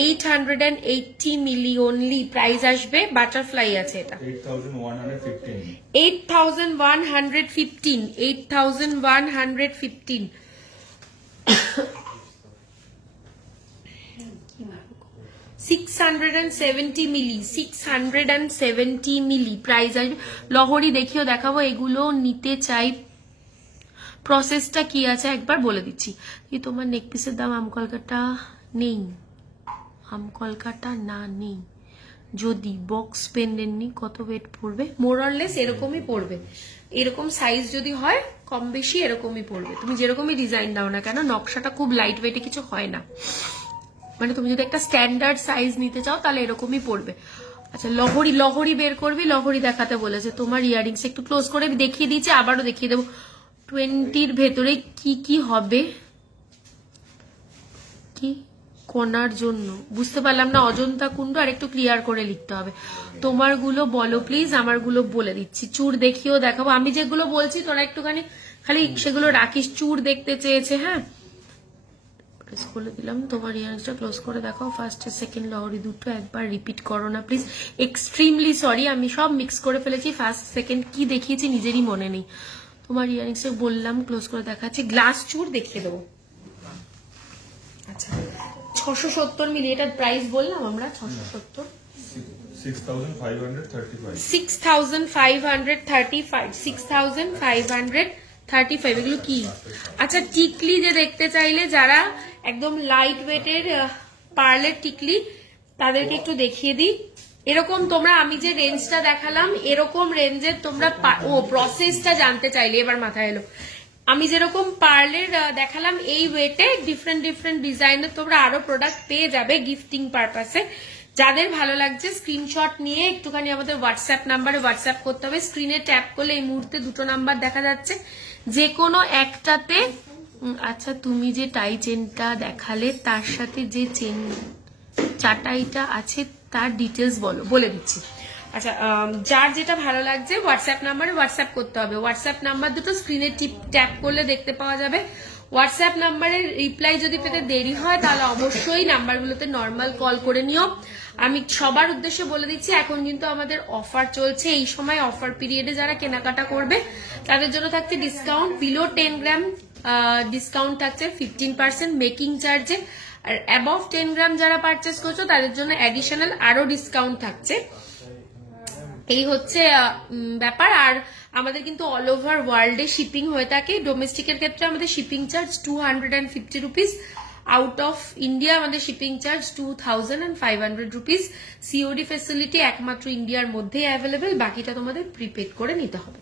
880 মিলি অনলি প্রাইস আসবে। বাটারফ্লাই আছে এটা 8,115 8,115 670 মিলি 670 মিলি প্রাইস আসবে। লহরি দেখিও দেখাবো, এগুলো নিতে চাই। প্রসেসটা কি আছে একবার বলে দিচ্ছি। কি তোমার নেক পিসের দাম আমকলকাটা নেই? আমকলকাটা না নেই, যদি বক্স পেন্ডেন্ট নি কত ওয়েট পড়বে? মোরলেস এরকমই পড়বে, এরকম সাইজ যদি হয় কম বেশি এরকমই পড়বে। তুমি যেরকমই ডিজাইন দাও না কেন, নকশাটা খুব লাইট ওয়েটে কিছু হয় না, মানে তুমি যদি একটা স্ট্যান্ডার্ড সাইজ নিতে চাও তাহলে এরকমই পড়বে। আচ্ছা লহরি, লহরি বের করবি, লহরি দেখাতে বলেছে। তোমার ইয়ারিংস একটু ক্লোজ করে দেখিয়ে দিয়েছি, আবারও দেখিয়ে দেবো। 20-র ভেতরে কি কি হবে, কি কোনার জন্য বুঝতে পারলাম না। অজন্তা কুণ্ড আর একটু ক্লিয়ার করে লিখতে হবে। তোমার গুলো বলো প্লিজ, আমার গুলো বলে দিচ্ছি। চুর দেখিও দেখাবো, আমি যেগুলো বলছি তোরা একটুখানি খালি সেগুলো রাখিস। চুর দেখতে চেয়েছে, হ্যাঁ বলে দিলাম। তোমার ইয়ারিংসটা ক্লোজ করে দেখাও, ফার্স্ট সেকেন্ড লহরি দুটো একবার রিপিট করো না প্লিজ। এক্সট্রিমলি সরি, আমি সব মিক্স করে ফেলেছি, ফার্স্ট সেকেন্ড কি দেখিয়েছি নিজেরই মনে নেই। তোমার ইয়ারিংস বললাম ক্লোজ করে দেখাচ্ছি। গ্লাস চুর দেখিয়ে দেবো। আচ্ছা 670 মিলি, এটার প্রাইস বললাম আমরা 670। 6,535 6,535 এগুলো কি? আচ্ছা টিকলি যে দেখতে চাইলে যারা একদম লাইট ওয়েটের পার্লের টিকলি তাদেরকে একটু দেখিয়ে দিই। এরকম তোমরা আমি যে রেঞ্জটা দেখালাম এরকম রেঞ্জের তোমরা প্রসেসটা জানতে চাইলে এবার মাথায় এলো। আমি যেরকম পার্লের দেখালাম এই ওয়েটে ডিফারেন্ট ডিফারেন্ট ডিজাইনের তোমরা আরো প্রোডাক্ট পেয়ে যাবে গিফটিং পারপাসে। যাদের ভালো লাগছে স্ক্রিনশট নিয়ে একটুখানি আমাদের হোয়াটসঅ্যাপ নাম্বারে হোয়াটসঅ্যাপ করতে হবে। স্ক্রিনে ট্যাপ করলে এই মুহূর্তে দুটো নাম্বার দেখা যাচ্ছে, যে কোনো একটাতে। আচ্ছা তুমি যে টাই চেনটা দেখালে তার সাথে যে চেন চাটাইটা আছে তার ডিটেলস বলো, বলে দিচ্ছি। আচ্ছা যার যেটা ভালো লাগছে হোয়াটসঅ্যাপ নাম্বারে হোয়াটসঅ্যাপ করতে হবে। হোয়াটসঅ্যাপ নাম্বার দুটো স্ক্রিনে ট্যাপ করলে দেখতে পাওয়া যাবে। হোয়াটসঅ্যাপ নাম্বারের রিপ্লাই যদি পেতে দেরি হয় তাহলে অবশ্যই নাম্বারগুলোতে নর্মাল কল করে নিও। আমি সবার উদ্দেশ্যে বলে দিচ্ছি এখন কিন্তু আমাদের অফার চলছে, এই সময় অফার পিরিয়ডে যারা কেনাকাটা করবে তাদের জন্য থাকছে ডিসকাউন্ট। বিলো 10 গ্রাম ডিসকাউন্ট থাকছে 15% মেকিং চার্জে, আর অ্যাবভ 10 গ্রাম যারা পারচেস করছো তাদের জন্য অ্যাডিশনাল আরো ডিসকাউন্ট থাকছে। এই হচ্ছে ব্যাপার। আর আমাদের কিন্তু অল ওভার ওয়ার্ল্ডে শিপিং হয়ে থাকে। ডোমেস্টিকের ক্ষেত্রে আমাদের shipping charge 250 rupees, out of India আমাদের shipping charge 2500 rupees. COD facility একমাত্র ইন্ডিয়ার মধ্যেই অ্যাভেলেবেল, বাকিটা তোমাদের প্রিপেড করে নিতে হবে।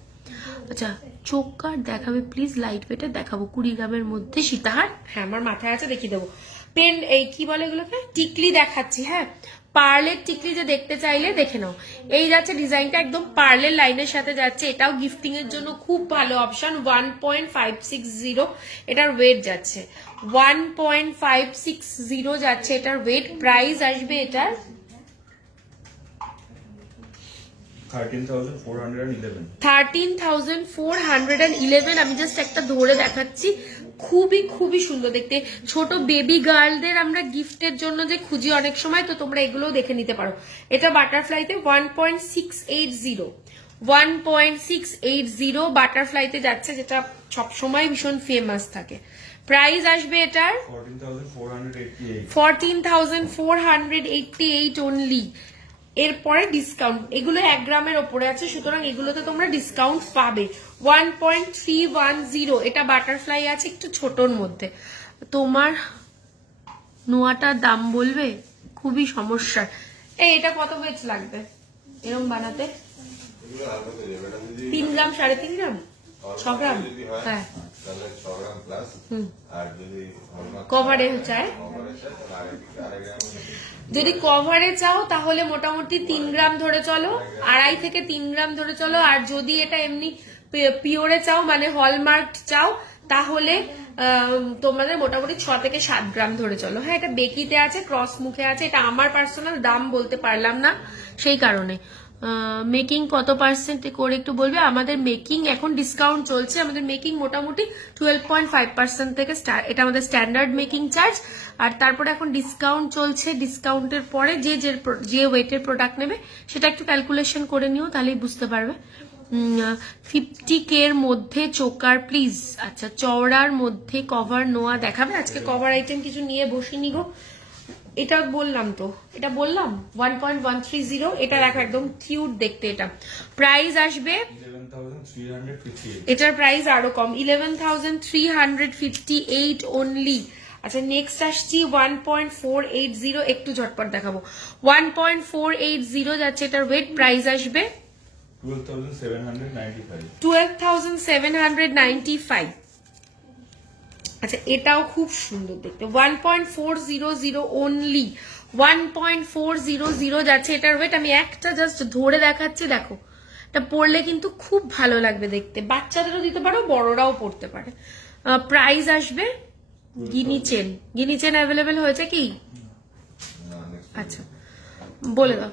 আচ্ছা চোখ কার্ড দেখাবে প্লিজ, লাইট ওয়েটের দেখাবো 20 গ্রামের মধ্যে সীতাহার। হ্যাঁ আমার মাথায় আছে, দেখিয়ে দেবো। পেন এই কি বলে এগুলোকে, টিকলি দেখাচ্ছি। হ্যাঁ পার্লের টিকলি যে দেখতে চাইলে দেখে নাও। এই যাচ্ছে ডিজাইনটা একদম পার্লের লাইনের সাথে যাচ্ছে, এটাও গিফটিং এর জন্য খুব ভালো অপশন। 1.560 এটার ওয়েট যাচ্ছে, 1.560 যাচ্ছে এটার ওয়েট। প্রাইস আসবে এটার 13,411। আমি জাস্ট একটা ধরে দেখাচ্ছি, খুবই খুবই সুন্দর দেখতে। ছোট বেবি গার্লদের আমরা গিফটের জন্য যে খুঁজি অনেক সময়, তো তোমরা এগুলোও দেখে নিতে পারো। এটা বাটারফ্লাইতে 1.680 বাটারফ্লাইতে যাচ্ছে, যেটা সবসময় ভীষণ ফেমাস থাকে। প্রাইস আসবে এটার 14,488 অনলি। এরপরে ডিসকাউন্ট, এগুলো 1 গ্রামের ওপরে আছে, সুতরাং এগুলোতে তোমরা ডিসকাউন্ট পাবে। 1.310 এটা বাটারফ্লাই আছে একটু ছোটর মধ্যে। তোমার নোয়াটার দাম বলবে, খুবই সমস্যা। এটা কত ওয়েট লাগবে এরকম বানাতে? 3 গ্রাম, 3.5 গ্রাম, 6 গ্রাম? হ্যাঁ, কভারে চাই। যদি কভারে চাও তাহলে মোটামুটি 3 গ্রাম ধরে চলো, 2.5 থেকে 3 গ্রাম ধরে চলো। আর যদি এটা এমনি পিওরে চাও, মানে হলমার্ক চাও, তাহলে তোমাদের মোটামুটি 6 থেকে 7 গ্রাম ধরে চলো। হ্যাঁ, এটা বেকিতে আছে, ক্রস মুখে আছে। এটা আমার পার্সোনাল দাম বলতে পারলাম না, সেই কারণে। মেকিং কত পার্সেন্ট করে একটু বলবে? আমাদের মেকিং এখন ডিসকাউন্ট চলছে, আমাদের মেকিং মোটামুটি 12.5% থেকে এটা আমাদের স্ট্যান্ডার্ড মেকিং চার্জ। আর তারপরে এখন ডিসকাউন্ট চলছে, ডিসকাউন্টের পরে যে ওয়েটের প্রোডাক্ট নেবে সেটা একটু ক্যালকুলেশন করে নিও, তাহলেই বুঝতে পারবে। 50K এর মধ্যে চোকার প্লিজ। আচ্ছা, চওড়ার মধ্যে কভার নোয়া দেখাবে? আজকে কভার আইটেম কিছু নিয়ে বসিনি গো, এটা বললাম তো, এটা বললাম 1.130। এটা দেখো একদম কিউট দেখতে। এটা প্রাইস আসবে 11,358। এটার প্রাইস আরো কম, 11,358 অনলি। আচ্ছা, নেক্সট আসছি 1.480, একটু ঝটপট দেখাবো। 1.480 যাচ্ছে এটার ওয়েট। প্রাইস আসবে 12,795। আচ্ছা, এটাও খুব সুন্দর দেখতে, 1.400 অনলি, 1.400 যাচ্ছে এটার ওয়েট। আমি একটা জাস্ট ধরে দেখাচ্ছি, দেখো এটা পরলে কিন্তু খুব ভালো লাগবে দেখতে, বাচ্চাদেরও দিতে পারো, বড়রাও পরতে পারে। প্রাইস আসবে গিনি চেন অ্যাভেলেবেল হয়েছে কি? আচ্ছা, বলে দাও।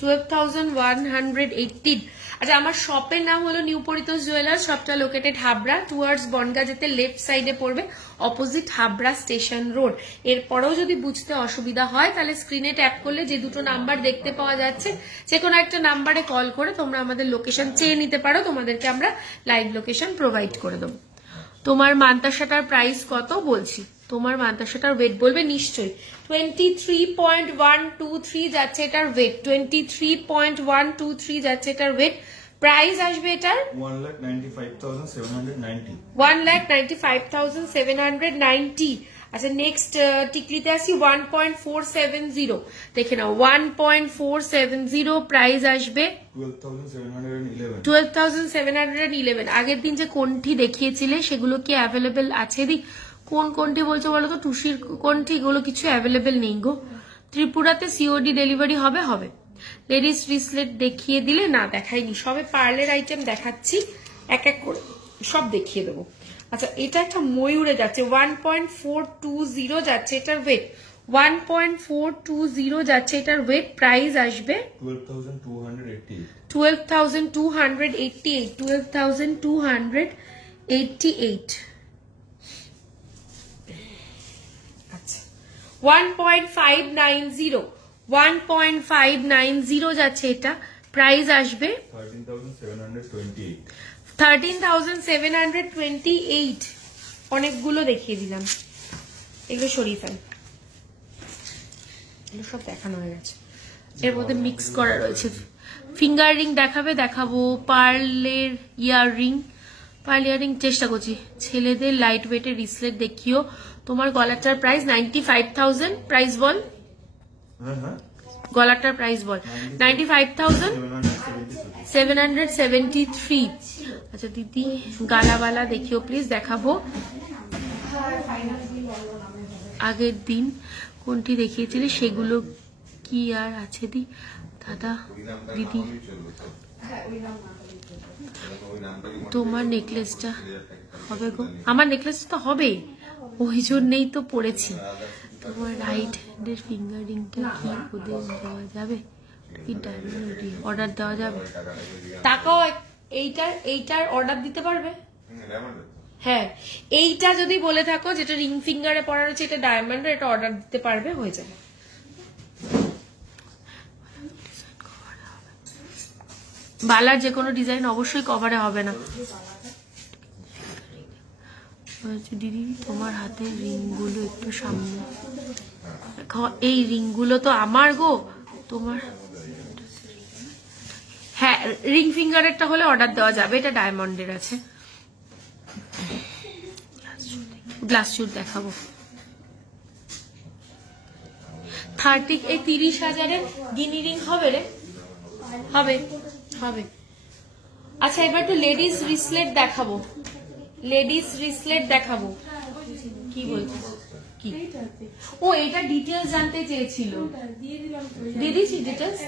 12,118। আচ্ছা, আমার শপের নাম হলো নিউ পরিতোষ জুয়েলার্স। শপটা লোকেটেড হাবড়া টুয়ার্ডস বনগা, যেতে লেফট সাইডে পড়বে, অপোজিট হাবড়া স্টেশন রোড। এরপরেও যদি বুঝতে অসুবিধা হয় তাহলে স্ক্রিনে ট্যাপ করলে যে দুটো নাম্বার দেখতে পাওয়া যাচ্ছে, যে কোনো একটা নাম্বারে কল করে তোমরা আমাদের লোকেশন চেয়ে নিতে পারো, তোমাদেরকে আমরা লাইভ লোকেশন প্রোভাইড করে দেবো। তোমার মান্তাসাটার প্রাইস কত বলছি, তোমার মান্তাসাটার ওয়েট বলবে নিশ্চয়ই। 23.123 যাচ্ছে এটার ওয়েট, 23.123 যাচ্ছে এটার ওয়েট। প্রাইস আসবে এটার 1,95,790। 1,95,790। আচ্ছা, নেক্সট টিকলিতে আসি 1.470, দেখে নাও 1.470 প্রাইস আসবে 12,711। আগের দিন যে কোনটি দেখিয়েছিলে সেগুলো কি অ্যাভেলেবেল আছে? দি কোন কোনটি বলছো বলো তো? টুসির কোনটি? এগুলো কিছু অ্যাভেলেবেল নেই গো। ত্রিপুরাতে সিওডি ডেলিভারি হবে। লেডিস রিসলেট দেখিয়ে দিলে না, দেখাইনি, সবে পার্লের আইটেম দেখাচ্ছি, এক এক করে সব দেখিয়ে দেবো। আচ্ছা, এটা একটা ময়ূরে যাচ্ছে, 1.420 যাচ্ছে এটার ওয়েট, 1.420 যাচ্ছে এটার ওয়েট। প্রাইস আসবে 12,288। আচ্ছা, 1.590 যাচ্ছে এটা। প্রাইস আসবে 13,728। অনেকগুলো দেখিয়ে দিলাম, এগুলো সরিয়ে ফেল, এগুলো সব দেখানো হয়ে গেছে। এর মধ্যে মিক্স করা রয়েছে। ফিঙ্গার রিং দেখাবো, পার্লের ইয়াররিং, চেষ্টা করছি। ছেলেদের লাইট ওয়েটের রিসলেট দেখিও। তোমার গলাটার প্রাইস 95,000। প্রাইস বল, গলাটার প্রাইস বল। 95,773। আচ্ছা দিদি, গালাওয়ালা দেখিও প্লিজ, দেখাবো। আগের দিন কোনটি দেখিয়েছিলে সেগুলো কি আর আছে দি দাদা দিদি? তোমার নেকলেসটা হবে গো? আমার নেকলেস তো হবে, ওই জন্যই তো পড়েছি। তোমার রাইট হ্যান্ডের ফিঙ্গারিংটা কি ওদের দেওয়া যাবে? কি ডায়মন্ড অর্ডার দেওয়া যাবে? টাকাও এইটার অর্ডার দিতে পারবে? হ্যাঁ, এইটা যদি বলে থাকো যেটা রিং ফিঙ্গারে পড়া রয়েছে এটা ডায়মন্ড, এটা অর্ডার দিতে পারবে, হয়ে যাবে। বালার যে কোনো ডিজাইন অবশ্যই কভারে হবে না। দিদি তোমার হাতের রিং গুলো একটু সামনে, এই রিং গুলো তো আমার গো, তোমার হ্যাঁ রিং ফিঙ্গারেরটা হলে অর্ডার দেওয়া যাবে, এটা ডায়মন্ডের আছে। গ্লাস চুট দেখাবো 30 এই 30,000-এর গিনি রিং হবে রে, হবে হবে। আচ্ছা এবার একটু লেডিস রিসলেট দেখাবো, লেডিস রিসলেট দেখাবো। কি বলছো? কি ও এটা ডিটেলস জানতে চেয়েছিল, দিয়ে দিয়েছি ডিটেলস?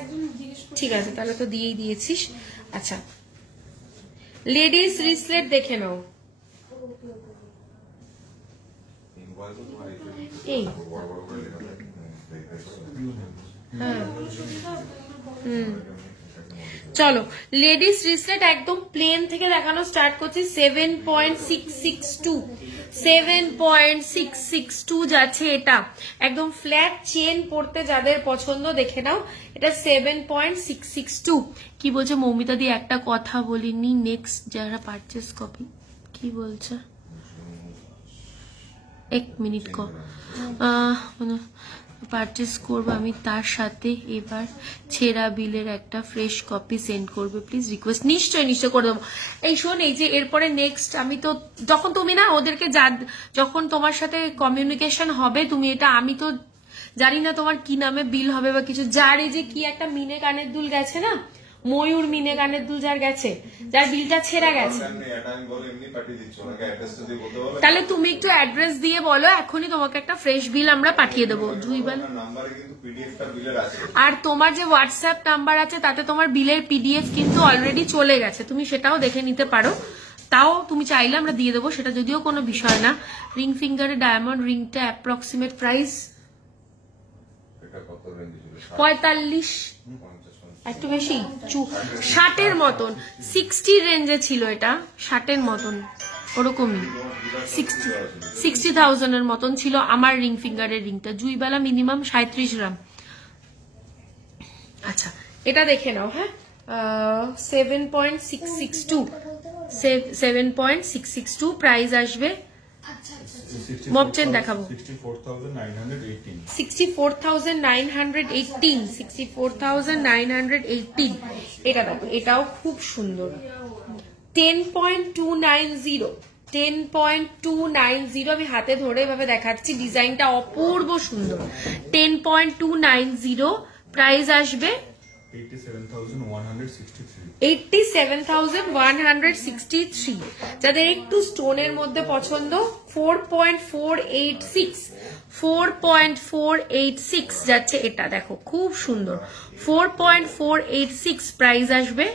ঠিক আছে তাহলে তো দিয়েই দিয়েছিস। আচ্ছা লেডিস রিসলেট দেখে নাও। এই হ্যাঁ চলো লেডিস রিসলেট একদম প্লেন থেকে দেখানো স্টার্ট করছি। 7.662 যাচ্ছে এটা, একদম ফ্ল্যাট চেন পড়তে যাদের পছন্দ দেখে নাও, এটা 7.662। কি বলছে মৌমিতা দি? একটা কথা বলিনি, নেক্সট যারা পারচেস কপি কি বলছে? এক মিনিট পারচেস করবো আমি, তার সাথে এবার ছেঁড়া বিলের একটা ফ্রেশ কপি সেন্ড করবে প্লিজ, রিকোয়েস্ট। নিশ্চয়ই নিশ্চয় করে দেবো। এই শোন, এই যে এরপরে নেক্সট আমি তো যখন তুমি না ওদেরকে যখন তোমার সাথে কমিউনিকেশন হবে, তুমি এটা, আমি তো জানি না তোমার কি নামে বিল হবে বা কিছু, যার এই যে কি একটা মিনে কানের দুল গেছে না, ময়ূর মিনে কানের দুল যার গেছে, যার বিলটা ছেঁড়া গেছে, তাহলে তুমি একটু অ্যাড্রেস দিয়ে বলো, এখনই তোমাকে একটা ফ্রেশ বিল আমরা পাঠিয়ে দেবো। জুইবাল আর তোমার যে হোয়াটসঅ্যাপ নাম্বার আছে তাতে তোমার বিলের পিডিএফ কিন্তু অলরেডি চলে গেছে, তুমি সেটাও দেখে নিতে পারো, তাও তুমি চাইলে আমরা দিয়ে দেবো, সেটা যদিও কোনো বিষয় না। রিং ফিঙ্গারে ডায়মন্ড রিংটা অ্যাপ্রক্সিমেট প্রাইস 45, একটু বেশি 60-এর মতন, 60 রেঞ্জে ছিল এটা, 60-এর মতন ওরকমই, 60,000-এর মতন ছিল আমার রিং ফিঙ্গারের রিংটা। জুইবালা মিনিমাম 37 গ্রাম। আচ্ছা এটা দেখে নাও। হ্যাঁ 7.662 প্রাইস আসবে। মব চেন দেখাবো 64,918। এটা দেখো, এটাও খুব সুন্দর। 10.290 আমি হাতে ধরে এভাবে দেখাচ্ছি, ডিজাইনটা অপূর্ব সুন্দর। 10.290 প্রাইস আসবে 87,163। যাদের একটু স্টোনের মধ্যে পছন্দ 4.486 যাচ্ছে এটা, দেখো খুব সুন্দর। 4.486 প্রাইস আসবে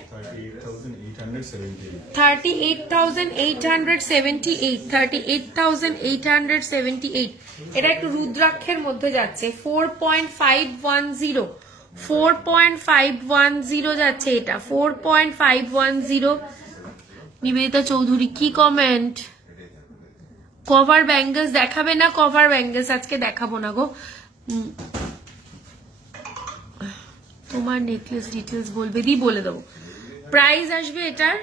38,878। এটা একটু রুদ্রাক্ষের মধ্যে যাচ্ছে 4.510 যাচ্ছে এটা, 4.510। নিবেদিতা চৌধুরী কি কমেন্ট? কভার ব্যাঙ্গলস দেখাবে না? কভার ব্যাঙ্গলস আজকে দেখাবো না গো। তোমার নেকলেস ডিটেলস বলবে, দি বলে দেবো। প্রাইস আসবে এটার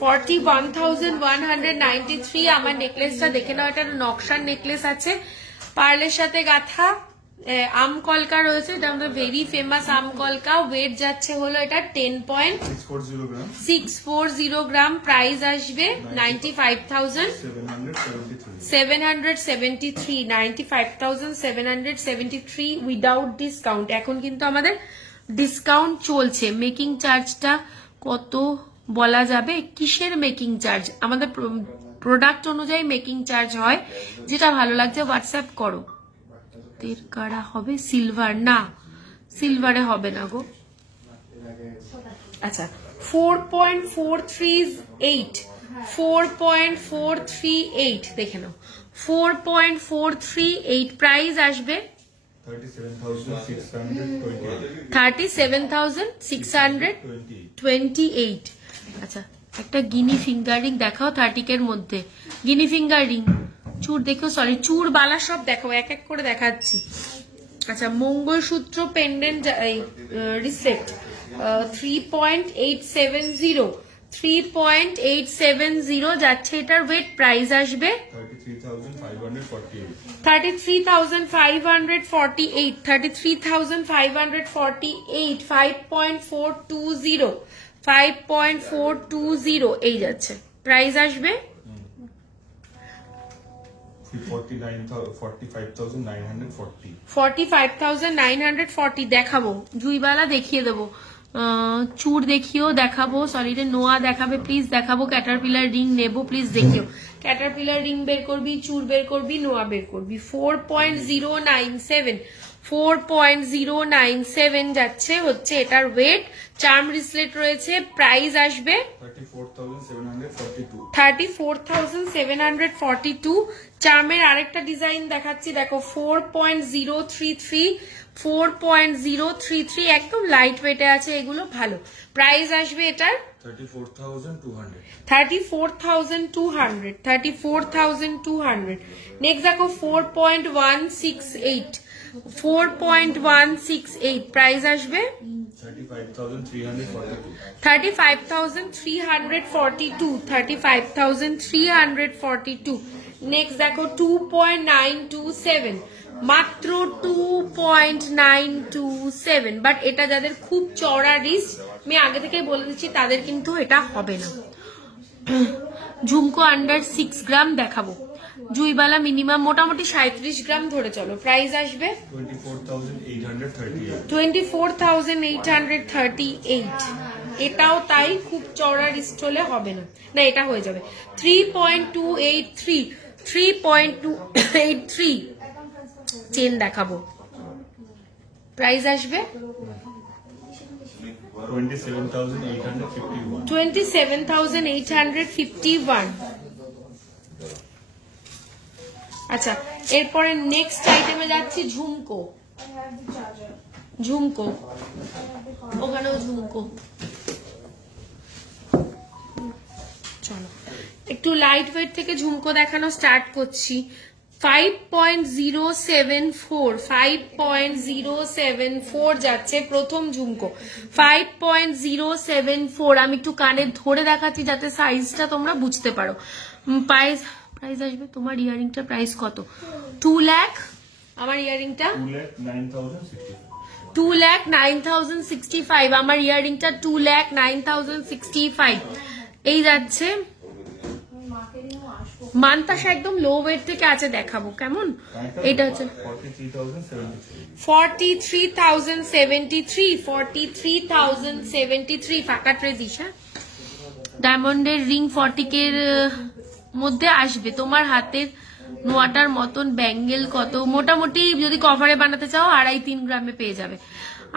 41,193। আমার নেকলেসটা দেখে নাও, এটা নকশার নেকলেস আছে, পার্লের সাথে গাঁথা, আম কলকা রয়েছে, এটা আমাদের ভেরি ফেমাস আম কলকা। ওয়েট যাচ্ছে হলো এটা 10.640 গ্রাম। প্রাইস আসবে 95,773। 95,773 উইদাউট ডিসকাউন্ট। এখন কিন্তু আমাদের ডিসকাউন্ট চলছে। মেকিং চার্জটা কত বলা যাবে? কিসের মেকিং চার্জ? আমাদের প্রোডাক্ট অনুযায়ী মেকিং চার্জ হয়, যেটা ভালো লাগছে হোয়াটসঅ্যাপ করো। তেরকারা হবে সিলভার, না সিলভারে হবে না গো। আচ্ছা 4.438, 4.438 দেখে নাও, 4.438 প্রাইস আসবে 37,628। আচ্ছা একটা গিনি ফিঙ্গার রিং দেখাও 30 এর মধ্যে, গিনি ফিঙ্গার রিং, চূড় দেখো, সরি চূড় বালা সব দেখাও, এক এক করে দেখাচ্ছি। আচ্ছা মঙ্গলসূত্র পেন্ডেন্ট রিসেপ্ট 3.870, 3.870 যাচ্ছে, এটার ওয়েট প্রাইস আসবে 33,548, 33,548, 5.420, 5.420 এই যাচ্ছে, প্রাইস আসবে 45,940। দেখাবো জুইবালা, দেখিয়ে দেবো, চূড় দেখিও, দেখাবো, সরি রে নোয়া দেখাবে প্লিজ, দেখাবো ক্যাটারপিলার রিং নেবো প্লিজ, দেখিও ক্যাটারপিলার রিং বের করবি, চূড় বের করবি, নোয়া বের করবি। 4.097, 4.097 যাচ্ছে, হচ্ছে এটার ওয়েট, চার্ম রিসলেট রয়েছে, প্রাইস আসবে 34,742। চার্মের আরেকটা ডিজাইন দেখাচ্ছি দেখো, 4.033, 4.033 একদম লাইট ওয়েটে আছে, এগুলো ভালো, প্রাইস আসবে এটার 34,200, 34,200। নেক্সট দেখো 4.168, 4.168 প্রাইস আসবে 35,342, 35,342। নেক্সট দেখো 2.927, মাত্র 2.927, বাট এটা যাদের খুব চড়া রিস্ক, আমি আগে থেকে বলে দিচ্ছি, তাদের কিন্তু এটা হবে না। ঝুমকো আন্ডার 6 গ্রাম দেখাবো, জুইবালা মিনিমাম মোটামুটি 37 গ্রাম ধরে চলো, প্রাইস আসবে 24,838। এটাও তাই, খুব চড়া রিস্ক হলে হবে না, না এটা হয়ে যাবে 3.283, 3.283 চেন দেখাবো, প্রাইস আসবে 27,851। আচ্ছা এরপরে নেক্সট আইটেমে যাচ্ছি, ঝুমকো, ঝুমকো ওখানেও ঝুমকো, চলো একটু লাইট ওয়েট থেকে ঝুমকো দেখানো স্টার্ট করছি। 5.074, 5.074 যাচ্ছে প্রথম ঝুমকো, 5.074। আমি একটু কানে ধরে দেখাচ্ছি যাতে সাইজটা তোমরা বুঝতে পারো। প্রাইস আসবে তোমার ইয়ারিংটা প্রাইস কত? 2 লাখ, আমার ইয়ারিংটা 2,09,065, আমার ইয়ারিংটা 2,09,065 এই যাচ্ছে। মানতাসা একদম লো ওয়েট থেকে আছে, দেখাবো কেমন, এটা হচ্ছে 43,073, 43,073 ফাঁকা ট্রেজিস। হ্যাঁ ডায়মন্ডের রিং 40K এর মধ্যে আসবে। তোমার হাতের নোয়াটার মতন ব্যাঙ্গেল কত? মোটামুটি যদি কভারে বানাতে চাও 2.5-3 গ্রামে পেয়ে যাবে।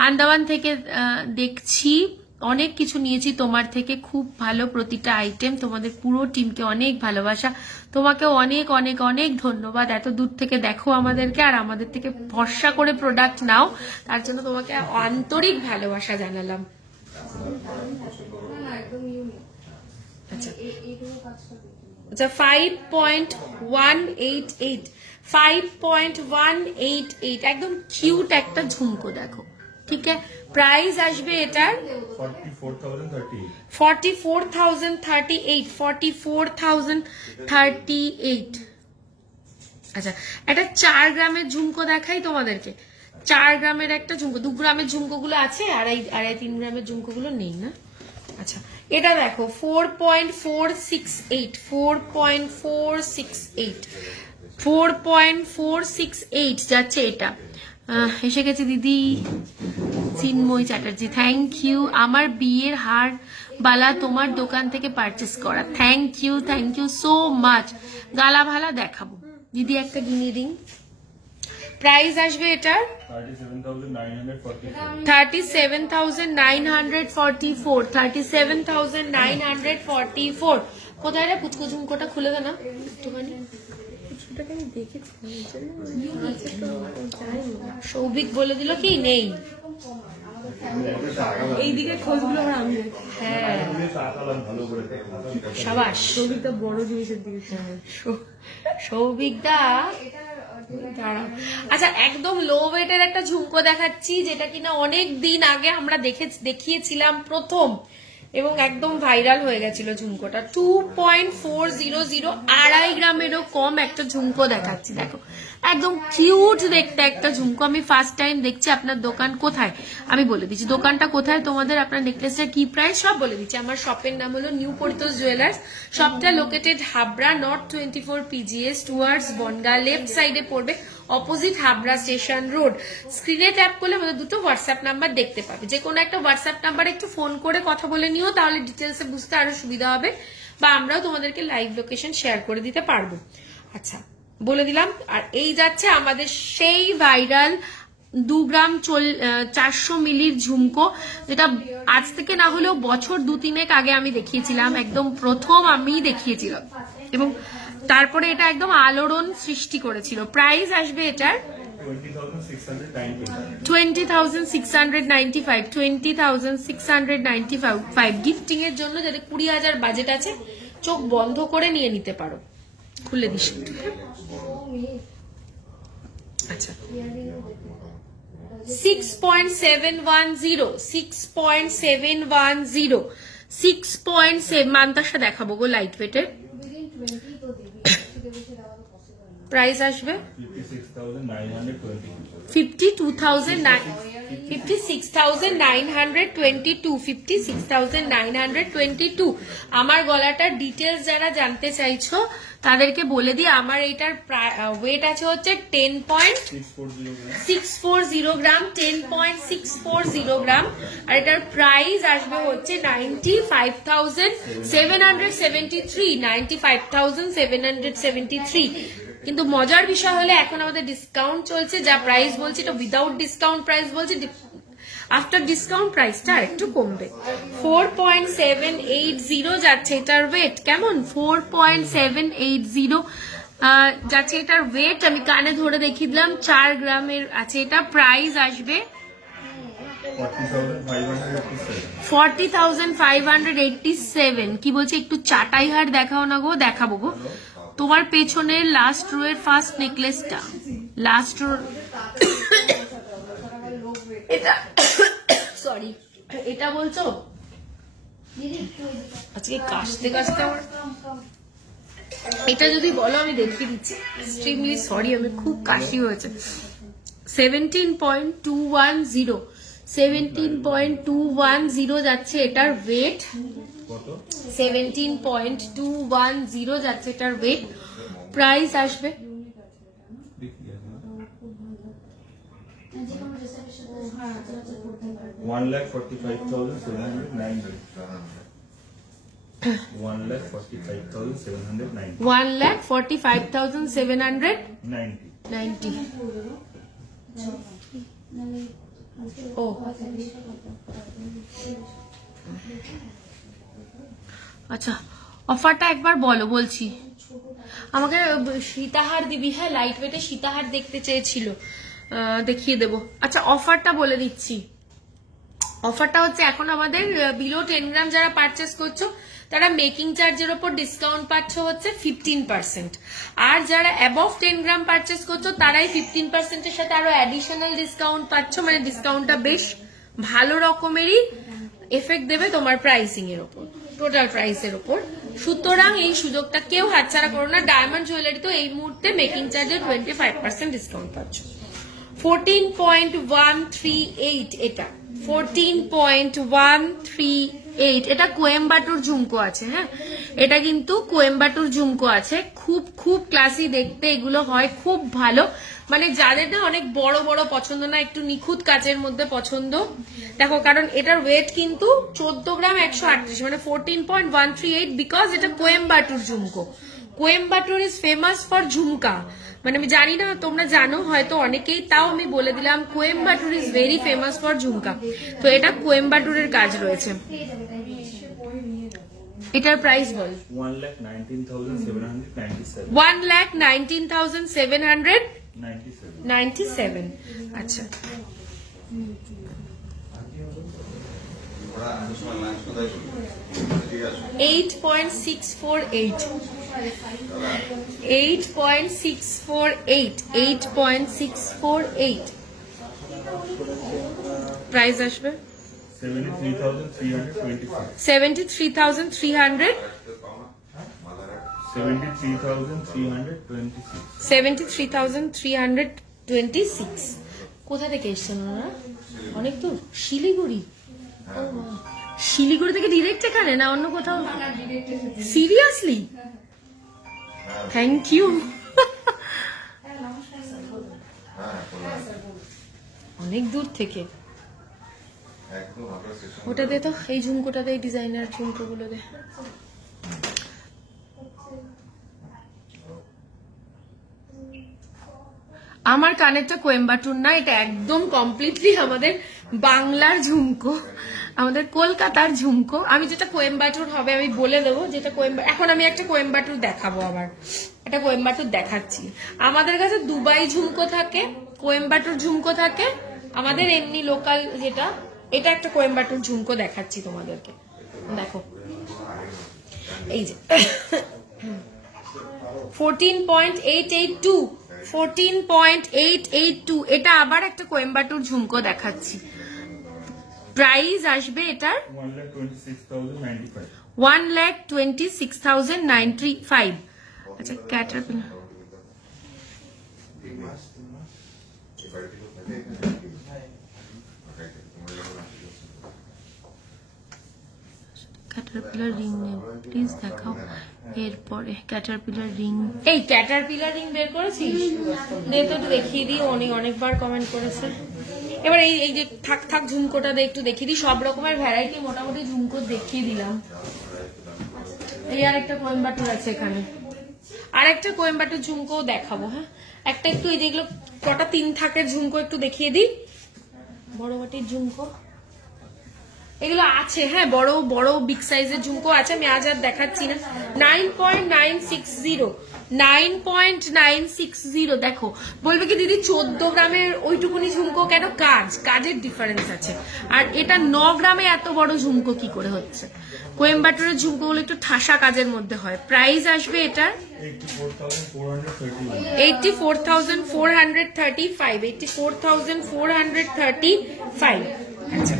আন্দামান থেকে দেখছি, অনেক কিছু নিয়েছি তোমার থেকে, খুব ভালো প্রতিটা আইটেম। তোমাদের পুরো টিমকে অনেক ভালোবাসা, তোমাকেও অনেক অনেক অনেক ধন্যবাদ। এত দূর থেকে দেখো আমাদেরকে, আর আমাদের থেকে ভরসা করে প্রোডাক্ট নাও, তার জন্য তোমাকে আন্তরিক ভালোবাসা জানালাম। আচ্ছা আচ্ছা 5.188, 5.188 একদম কিউট একটা ঝুমকো দেখো, ঠিক আছে। প্রাইস আসবে এটার 44,038, 44,038। আচ্ছা একটা 4 গ্রামের ঝুমকো দেখাই তোমাদেরকে, 4 গ্রামের একটা ঝুমকো। 2 গ্রামের ঝুমকোগুলো আছে, 2.5-3 গ্রামের ঝুমকোগুলো নেই না। আচ্ছা এটা দেখো 4.468, 4.468, 4.468 যাচ্ছে এটা। এসে গেছে দিদি চিন্ময় চ্যাটার্জি, থ্যাংক ইউ। আমার বিয়ের হার বালা তোমার দোকান থেকে পারচেস করা, থ্যাংক ইউ সো মাচ। গালা ভালা দেখাবো দিদি, একটা গিনি রিং। প্রাইস আসবে এটার 37,944, 37,944। কোথায় রে পুচকু ঝুমকোটা খুলে দে না একটুখানি। সৌভিক বলে দিল কি নেই, এইদিকে খোঁজগুলো আমার আমি। হ্যাঁ সাবাস সৌভিকটা বড় জিনিসের দিকে। সৌভিকদা দাঁড়াও। আচ্ছা একদম লো ওয়েটের একটা ঝুমকো দেখাচ্ছি, যেটা কিনা অনেক দিন আগে আমরা দেখিয়েছিলাম প্রথম, এবং একদম ভাইরাল হয়ে গেছিল ঝুমকোটা। 2.400, 2.5 গ্রামেরও কম একটা ঝুমকো দেখাচ্ছি। দেখো একদম কিউট দেখতে একটা ঝুমকো। আমি ফার্স্ট টাইম দেখছি। আপনার দোকান কোথায় আমি বলে দিচ্ছি, দোকানটা কোথায় তোমাদের, আপনার নেকলেসের কি প্রাইস সব বলে দিচ্ছি। আমার শপের নাম হলো নিউ পরিতোষ জুয়েলার্স। শপটা located Habra north 24 PGS towards Bongaon, left সাইডে পড়বে, অপোজিট হাবড়া স্টেশন রোড। স্ক্রিনে ট্যাপ করলে আমাদের দুটো হোয়াটসঅ্যাপ নাম্বার দেখতে পাবে, যে কোনো একটা হোয়াটসঅ্যাপ নাম্বারে একটু ফোন করে কথা বলে নিও, তাহলে ডিটেলসে বুঝতে আরো সুবিধা হবে, বা আমরাও তোমাদেরকে লাইভ লোকেশন শেয়ার করে দিতে পারবো। আচ্ছা বলে দিলাম। আর এই যাচ্ছে আমাদের সেই ভাইরাল 2 গ্রাম 400 মিলির ঝুমকো, যেটা আজ থেকে না হলেও বছর 2-3 আগে আমি দেখিয়েছিলাম, একদম প্রথম আমি দেখিয়েছিলাম, এবং তারপরে এটা একদম আলোড়ন সৃষ্টি করেছিল। প্রাইস আসবে এটার 20,695, 20,695 গিফটিং এর জন্য, যাদের 20,000 বাজেট আছে, চোখ বন্ধ করে নিয়ে নিতে পারো। খুলে দিস আচ্ছা 6.710, 6.710, 6.7 মান্তাসা দেখাবো গো লাইট ওয়েটের। প্রাইস আসবে 56,922। আমার গলাটার ডিটেলস যারা জানতে চাইছো তাদেরকে বলে দিই, আমার এটার ওয়েট আছে হচ্ছে 10.640 গ্রাম, 10.640 গ্রাম। আর এটার প্রাইস আসবে হচ্ছে 95,773, 95,773। কিন্তু মজার বিষয় হলে এখন আমাদের ডিসকাউন্ট চলছে, যা প্রাইস বলছি এটা উইদাউট ডিসকাউন্ট প্রাইস বলছি, আফটার ডিসকাউন্ট প্রাইসটা একটু কমবে। 4.780 যাচ্ছে এটার ওয়েট। কেমন 4.780 যাচ্ছে এটার ওয়েট। আমি কানে ধরে দেখিয়ে দিলাম, 4 গ্রামের আছে এটা। প্রাইস আসবে 40,587। কি বলছে একটু চাটাই হার দেখাও না গো? দেখাবো গো। তোমার পেছনের লাস্ট রো এর ফার্স্ট নেকলেসটা, লাস্ট রো, এটা সরি এটা বলছো আজকে কাশতে কাশতে আমার, এটা যদি বলো আমি দেখিয়ে দিচ্ছি। এক্সট্রিমলি সরি, আমি খুব কাশি হয়েছে। 17.210, 17.210 যাচ্ছে এটার ওয়েট। 17.210 যাচ্ছে এটার ওয়েট। প্রাইস আসবে 1,45,790। ও আচ্ছা, অফারটা একবার বলো। বলছি আমাকে সীতাহার দিবি, হ্যাঁ লাইট ওয়েটে সীতাহার দেখতে চেয়েছিল, দেখিয়ে দেবো। আচ্ছা অফারটা বলে দিচ্ছি। অফারটা হচ্ছে এখন আমাদের বিলো 10 গ্রাম যারা পারচেস করছো তারা মেকিং চার্জের ওপর ডিসকাউন্ট পাচ্ছ হচ্ছে 15%, আর যারা অ্যাবভ 10 গ্রাম পারচেস করছো তারাই 15% এর সাথে আরো অ্যাডিশনাল ডিসকাউন্ট পাচ্ছ। মানে ডিসকাউন্টটা বেশ ভালো রকমেরই এফেক্ট দেবে তোমার প্রাইসিং এর ওপর, টোটাল প্রাইসের ওপর। সুতরাং এই সুযোগটা কেউ হাতছাড়া করো না। ডায়মন্ড জুয়েলারি তো এই মুহূর্তে মেকিং চার্জে 25% ডিসকাউন্ট পাচ্ছ। 14.138 এটা, 14.138 এটা কোয়েম্বাটুর ঝুমকো আছে। হ্যাঁ এটা কিন্তু কোয়েম্বাটুর ঝুমকো আছে, খুব খুব ক্লাসি দেখতে এগুলো হয়, খুব ভালো। মানে যাদের না অনেক বড় বড় পছন্দ না, একটু নিখুঁত কাচের মধ্যে পছন্দ, দেখো কারণ এটার ওয়েট কিন্তু 14 গ্রাম 138, মানে 14.138, বিকজ এটা কোয়েম্বাটুর ঝুমকো। Coimbatore is famous for jhumka, মানে আমি জানি না তোমরা জানো হয়তো অনেকেই, তাও আমি বলে দিলাম Coimbatore is very famous for jhumka. তো এটা কোয়েম্বাটুরের কাজ রয়েছে। এটার প্রাইস বল। 1,19,797. আচ্ছা, $8.648. 8.648. প্রাইস আসবে 73,326. 73,326. কোথা থেকে এসছেন ওনারা? অনেক দূর, শিলিগুড়ি। শিলিগুড়ি থেকে ডিরেক্ট এখানে না অন্য কোথাও? সিরিয়াসলি? Thank you. অনেক দূর থেকে। ওটা দে তো, এই ঝুমকোটা দে, ডিজাইনার ঝুমকোগুলো দে। আমার কানেরটা কোয়েম্বাটুর না, এটা একদম কমপ্লিটলি আমাদের বাংলার ঝুমকো, আমাদের কলকাতার ঝুমকো। আমি যেটা কোয়েম্বাটুর হবে আমি বলে দেবো যেটা এখন আমি একটা কোয়েম্বাটুর দেখাবো, আবার একটা কোয়েম্বাটুর দেখাচ্ছি। আমাদের কাছে দুবাই ঝুমকো থাকে, কোয়েম্বাটুর ঝুমকো থাকে, আমাদের এমনি লোকাল যেটা, এটা একটা কোয়েম্বাটুর ঝুমকো দেখাচ্ছি তোমাদেরকে। দেখো এই যে 14.882, 14.882, এটা আবার একটা কোয়েম্বাটুর ঝুমকো দেখাচ্ছি। প্রাইস আসবে এটার 1,26,095. আচ্ছা, ক্যাটারপিলার ক্যাটারপিলার রিং নেই, প্লিজ দেখাও। এরপরে ক্যাটারপিলার রিং, এই ক্যাটারপিলার রিং বের করেছিস? দে তো একটু দেখিয়ে দিই, অনেকবার কমেন্ট করেছে। এবার এই যে থাক ঝুমকোটা দিয়ে একটু দেখিয়ে দিই, সব রকমের ভ্যারাইটি মোটামুটি ঝুমকো দেখিয়ে দিলাম। এই আর একটা কোয়েম্বাটুর আছে এখানে, আর একটা কোয়েম্বাটুর ঝুমকো দেখাবো। হ্যাঁ, একটা একটু এই যেগুলো কটা 3 থাকের ঝুমকো একটু দেখিয়ে দিই, বড় বাটির ঝুমকো এগুলো আছে। হ্যাঁ, বড় বড় বিগ সাইজের ঝুমকো আছে, আমি আজ আর দেখাচ্ছি না। 9.960, 9.960। দেখো, বলবে কি দিদি 14 গ্রামের ওইটুকুনি ঝুমকো কেন? কাজের ডিফারেন্স আছে। আর এটা 9 গ্রামে এত বড় ঝুমকো কি করে হচ্ছে? কোয়েম্বাটুরের ঝুমকোগুলো একটু ঠাসা কাজের মধ্যে হয়। প্রাইস আসবে এটার 84,435. 84,435. আচ্ছা,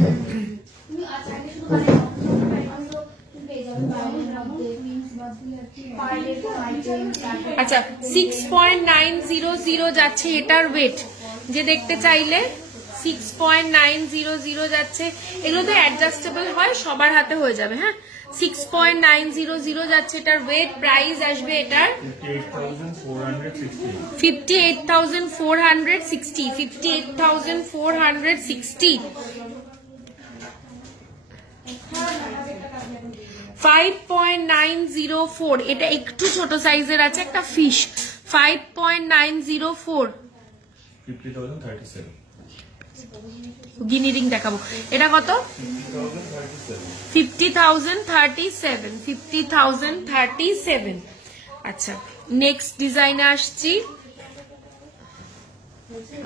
আচ্ছা 6.900 যাচ্ছে এটার ওয়েট, যে দেখতে চাইলে 6.900 যাচ্ছে। এগুলো তো অ্যাডজাস্টেবল হয়, সবার হাতে হয়ে যাবে। হ্যাঁ, 6.900 যাচ্ছে এটার ওয়েট। প্রাইস আসবে এটার 58,460. 58,460. 5.904, এটা একটু ছোট সাইজের আছে, একটা ফিশ। 5.904, 50,037. গিনি রিং দেখাবো। এটা কত? 50,037. 50,037. আচ্ছা, নেক্সট ডিজাইনে আসছি।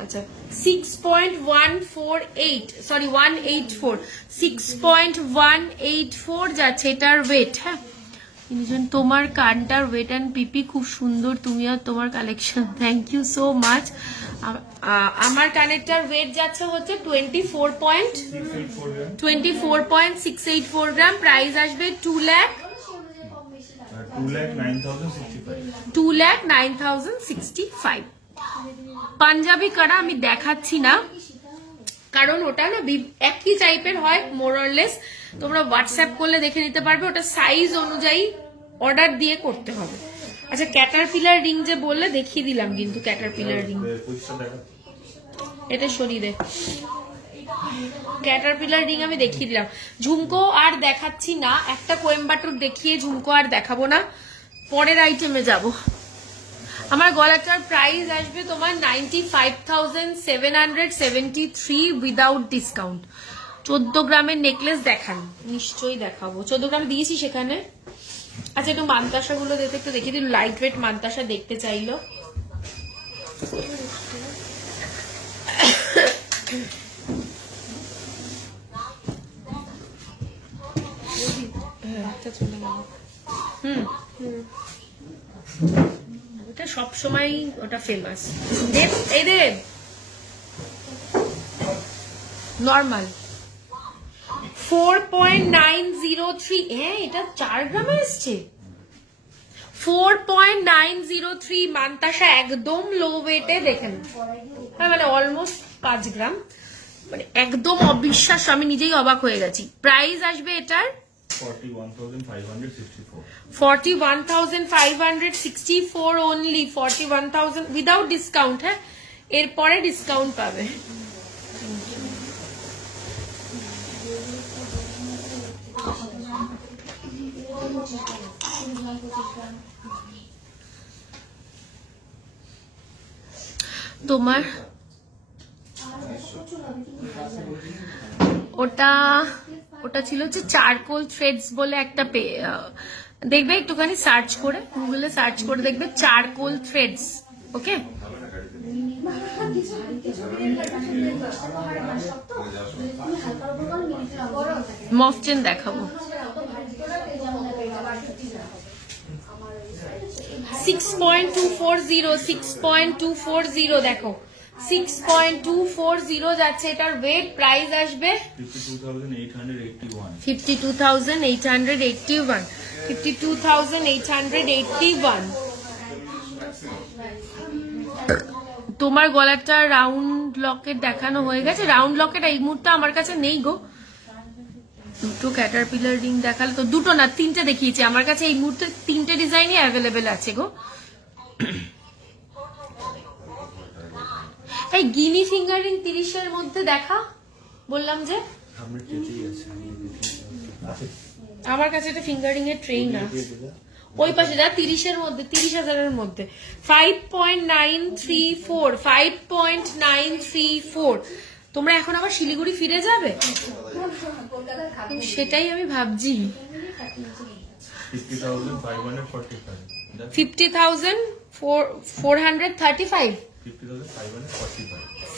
আচ্ছা, 6.148, সরি 184, 6.184 যাচ্ছে এটার ওয়েট। হ্যাঁ, তোমার কানটার ওয়েট অ্যান্ড পিপি খুব সুন্দর, তুমি আর তোমার collection, thank you so much. আমার কানেরটার ওয়েট যাচ্ছে হচ্ছে 24.684 গ্রাম। প্রাইস আসবে 2,09,065. পাঞ্জাবি কারা আমি দেখাচ্ছি না, কারণ ওটা না একই টাইপের হয় মোরলেস। তোমরা হোয়াটসঅ্যাপ করলে দেখে নিতে পারবে, ওটা সাইজ অনুযায়ী অর্ডার দিয়ে করতে হবে। আচ্ছা ক্যাটারপিলার রিং যে বললে দেখিয়ে দিলাম কিন্তু ক্যাটারপিলার রিং পয়সা দেখা এটা সরিয়ে দে। ক্যাটারপিলার রিং আমি দেখিয়ে দিলাম। ঝুমকো আর দেখাচ্ছি না, একটা কোয়েম্বাটুর দেখিয়ে ঝুমকো আর দেখাবো না, পরের আইটেমে যাব। আমার গলাটার প্রাইস আসবে তোমার 95,773 উইদাউট ডিসকাউন্ট। 14 গ্রামের নেকলেস দেখান, নিশ্চয়ই দেখাবো। 14 গ্রাম দিয়েছি সেখানে। আচ্ছা একটু মানতাসা গুলো দেখতে একটু দেখিয়ে দিন, লাইট ওয়েট মানতাসা দেখতে চাইলো। ওটা সবসময় ওটা ফেমাস। এই দেব নর্মাল 4.903। হ্যাঁ এটা 4 গ্রামে এসছে। 4.903 মানতাসা, একদম লো ওয়েটে। দেখেন মানে অলমোস্ট 5 গ্রাম, মানে একদম অবিশ্বাস্য, আমি নিজেই অবাক হয়ে গেছি। প্রাইস আসবে এটার 41,564 অনলি। 41,000 without discount. হ্যাঁ এরপরে ডিসকাউন্ট পাবে। তোমার ওটা ওটা ছিল হচ্ছে চারকোল থ্রেডস বলে একটা দেখবে, একটুখানি সার্চ করে গুগলে সার্চ করে দেখবে চারকোল থ্রেডস। ওকে মফচেন দেখাবো। 6.240 দেখো 6.240 যাচ্ছে এটার ওয়েট। প্রাইস আসবে 52,881। 52,881। তোমার গলাটা রাউন্ড লকেট দেখানো হয়ে গেছে। রাউন্ড লকেট এই মুহূর্তে আমার কাছে নেই গো। দুটো ক্যাটারপিলার রিং দেখালে তো, দুটো না 3টে দেখিয়েছি। আমার কাছে এই মুহূর্তে 3টে ডিজাইনই অ্যাভেলেবেল আছে গো। এই গিনি ফিঙ্গার রিং 30-এর মধ্যে দেখা বললাম যে, আমার কাছে একটা ফিঙ্গার রিং এর ট্রেই না, ওই পাশে যা 30-এর মধ্যে, 30,000-এর মধ্যে 5.934। 5.934। তোমরা এখন আবার শিলিগুড়ি ফিরে যাবে, সেটাই আমি ভাবছি। 50,435।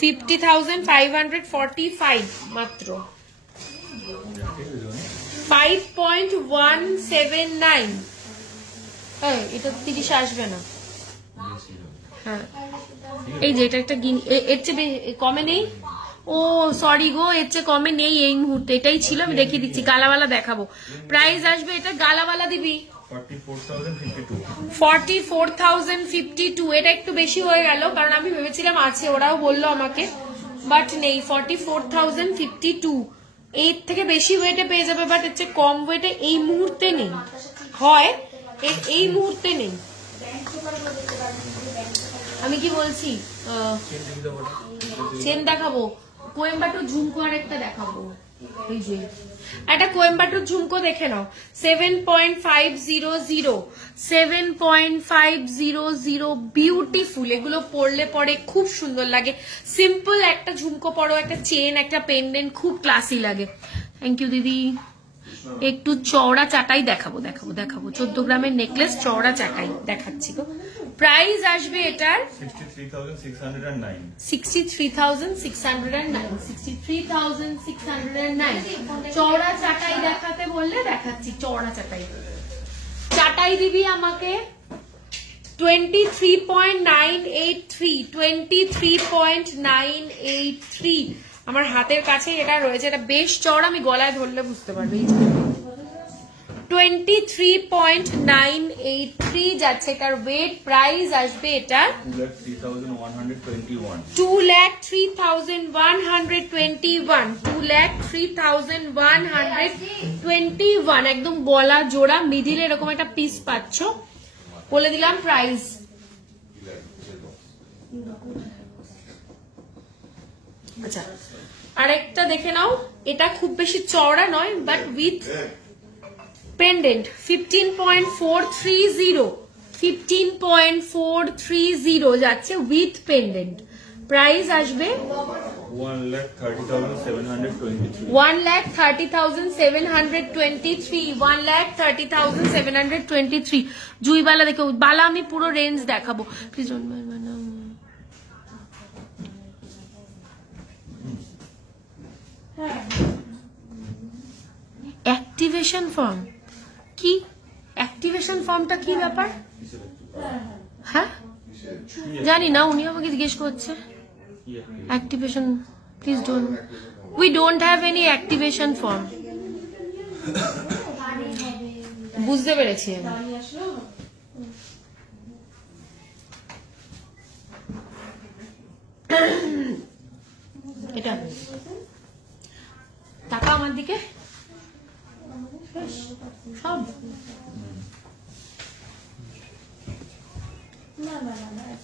50,545 মাত্র। 5.179। এটা 30 আসবে না। হ্যাঁ এই যে এটা একটা এর চেয়ে কমে নেই। ও সরি গো, এর চেয়ে কমে নেই এই মুহূর্তে। এটাই ছিল, আমি দেখিয়ে দিচ্ছি। গালাওয়ালা দেখাবো। প্রাইস আসবে এটা, গালাওয়ালা দিবি 44,052। এটা একটু বেশি হয়ে গেল, কারণ আমি ভেবেছিলাম আছে, ওরাও বললো আমাকে, বাট নেই। 44,052। এর থেকে বেশি ওয়েটে পেয়ে যাবে, বাট এর চেয়ে কম ওয়েটে এই মুহূর্তে নেই। হয় এই মুহূর্তে নেই। আমি কি বলছি, চেন দেখাবো, কোয়েম্বাটুর ঝুমকো আর একটা দেখাবো। এই যে একটা কোয়েম্বাটুর ঝুমকো দেখে নাও। 7.500। 7.500 বিউটিফুল। এগুলো পরলে পরে খুব সুন্দর লাগে। সিম্পল একটা ঝুমকো পরো, একটা চেন, একটা পেন্ডেন্ট, খুব ক্লাসি লাগে। থ্যাংক ইউ দিদি। একটু চওড়া চাটাই দেখাবো। 14 গ্রামের নেকলেস চওড়া চাটাই দেখাচ্ছি গো। প্রাইস আসবে এটার 63,609। 63,609। 63,609। চওড়া চাটাই দেখাতে বললে দেখাচ্ছি। চওড়া চাটাই দিবি আমাকে 23.983। 23.983। আমার হাতের কাছে এটা রয়েছে। এটা বেশ চওড়া, আমি গলায় ধরলে বুঝতে পারবে। 23.983 যাচ্ছে এটার ওয়েট। প্রাইস আসবে এটা 2,03,121। 2,03,121। 2,03,121। একদম গলা জোড়া, মিডিলে এরকম একটা পিস পাচ্ছ। বলে দিলাম প্রাইস। আচ্ছা আরেকটা দেখে নাও, এটা খুব বেশি চওড়া নয় বাট উইথ পেন্ডেন্ট, 15.430, 15.430 যাচ্ছে উইথ পেন্ডেন্ট। প্রাইস আসবে 1,30,723. 1,30,723, 1,30,723। জুইবালা দেখো, বালা আমি পুরো রেঞ্জ দেখাবো প্লিজ। অ্যাক্টিভেশন ফর্ম কি? অ্যাক্টিভেশন ফর্মটা কি ব্যাপার? হ্যাঁ জানি না, উনি আমাকে জিজ্ঞেস করছে activation. Please don't, we don't have any activation form. বুঝতে পেরেছি আমি। এটা টাকা আমার দিকে সব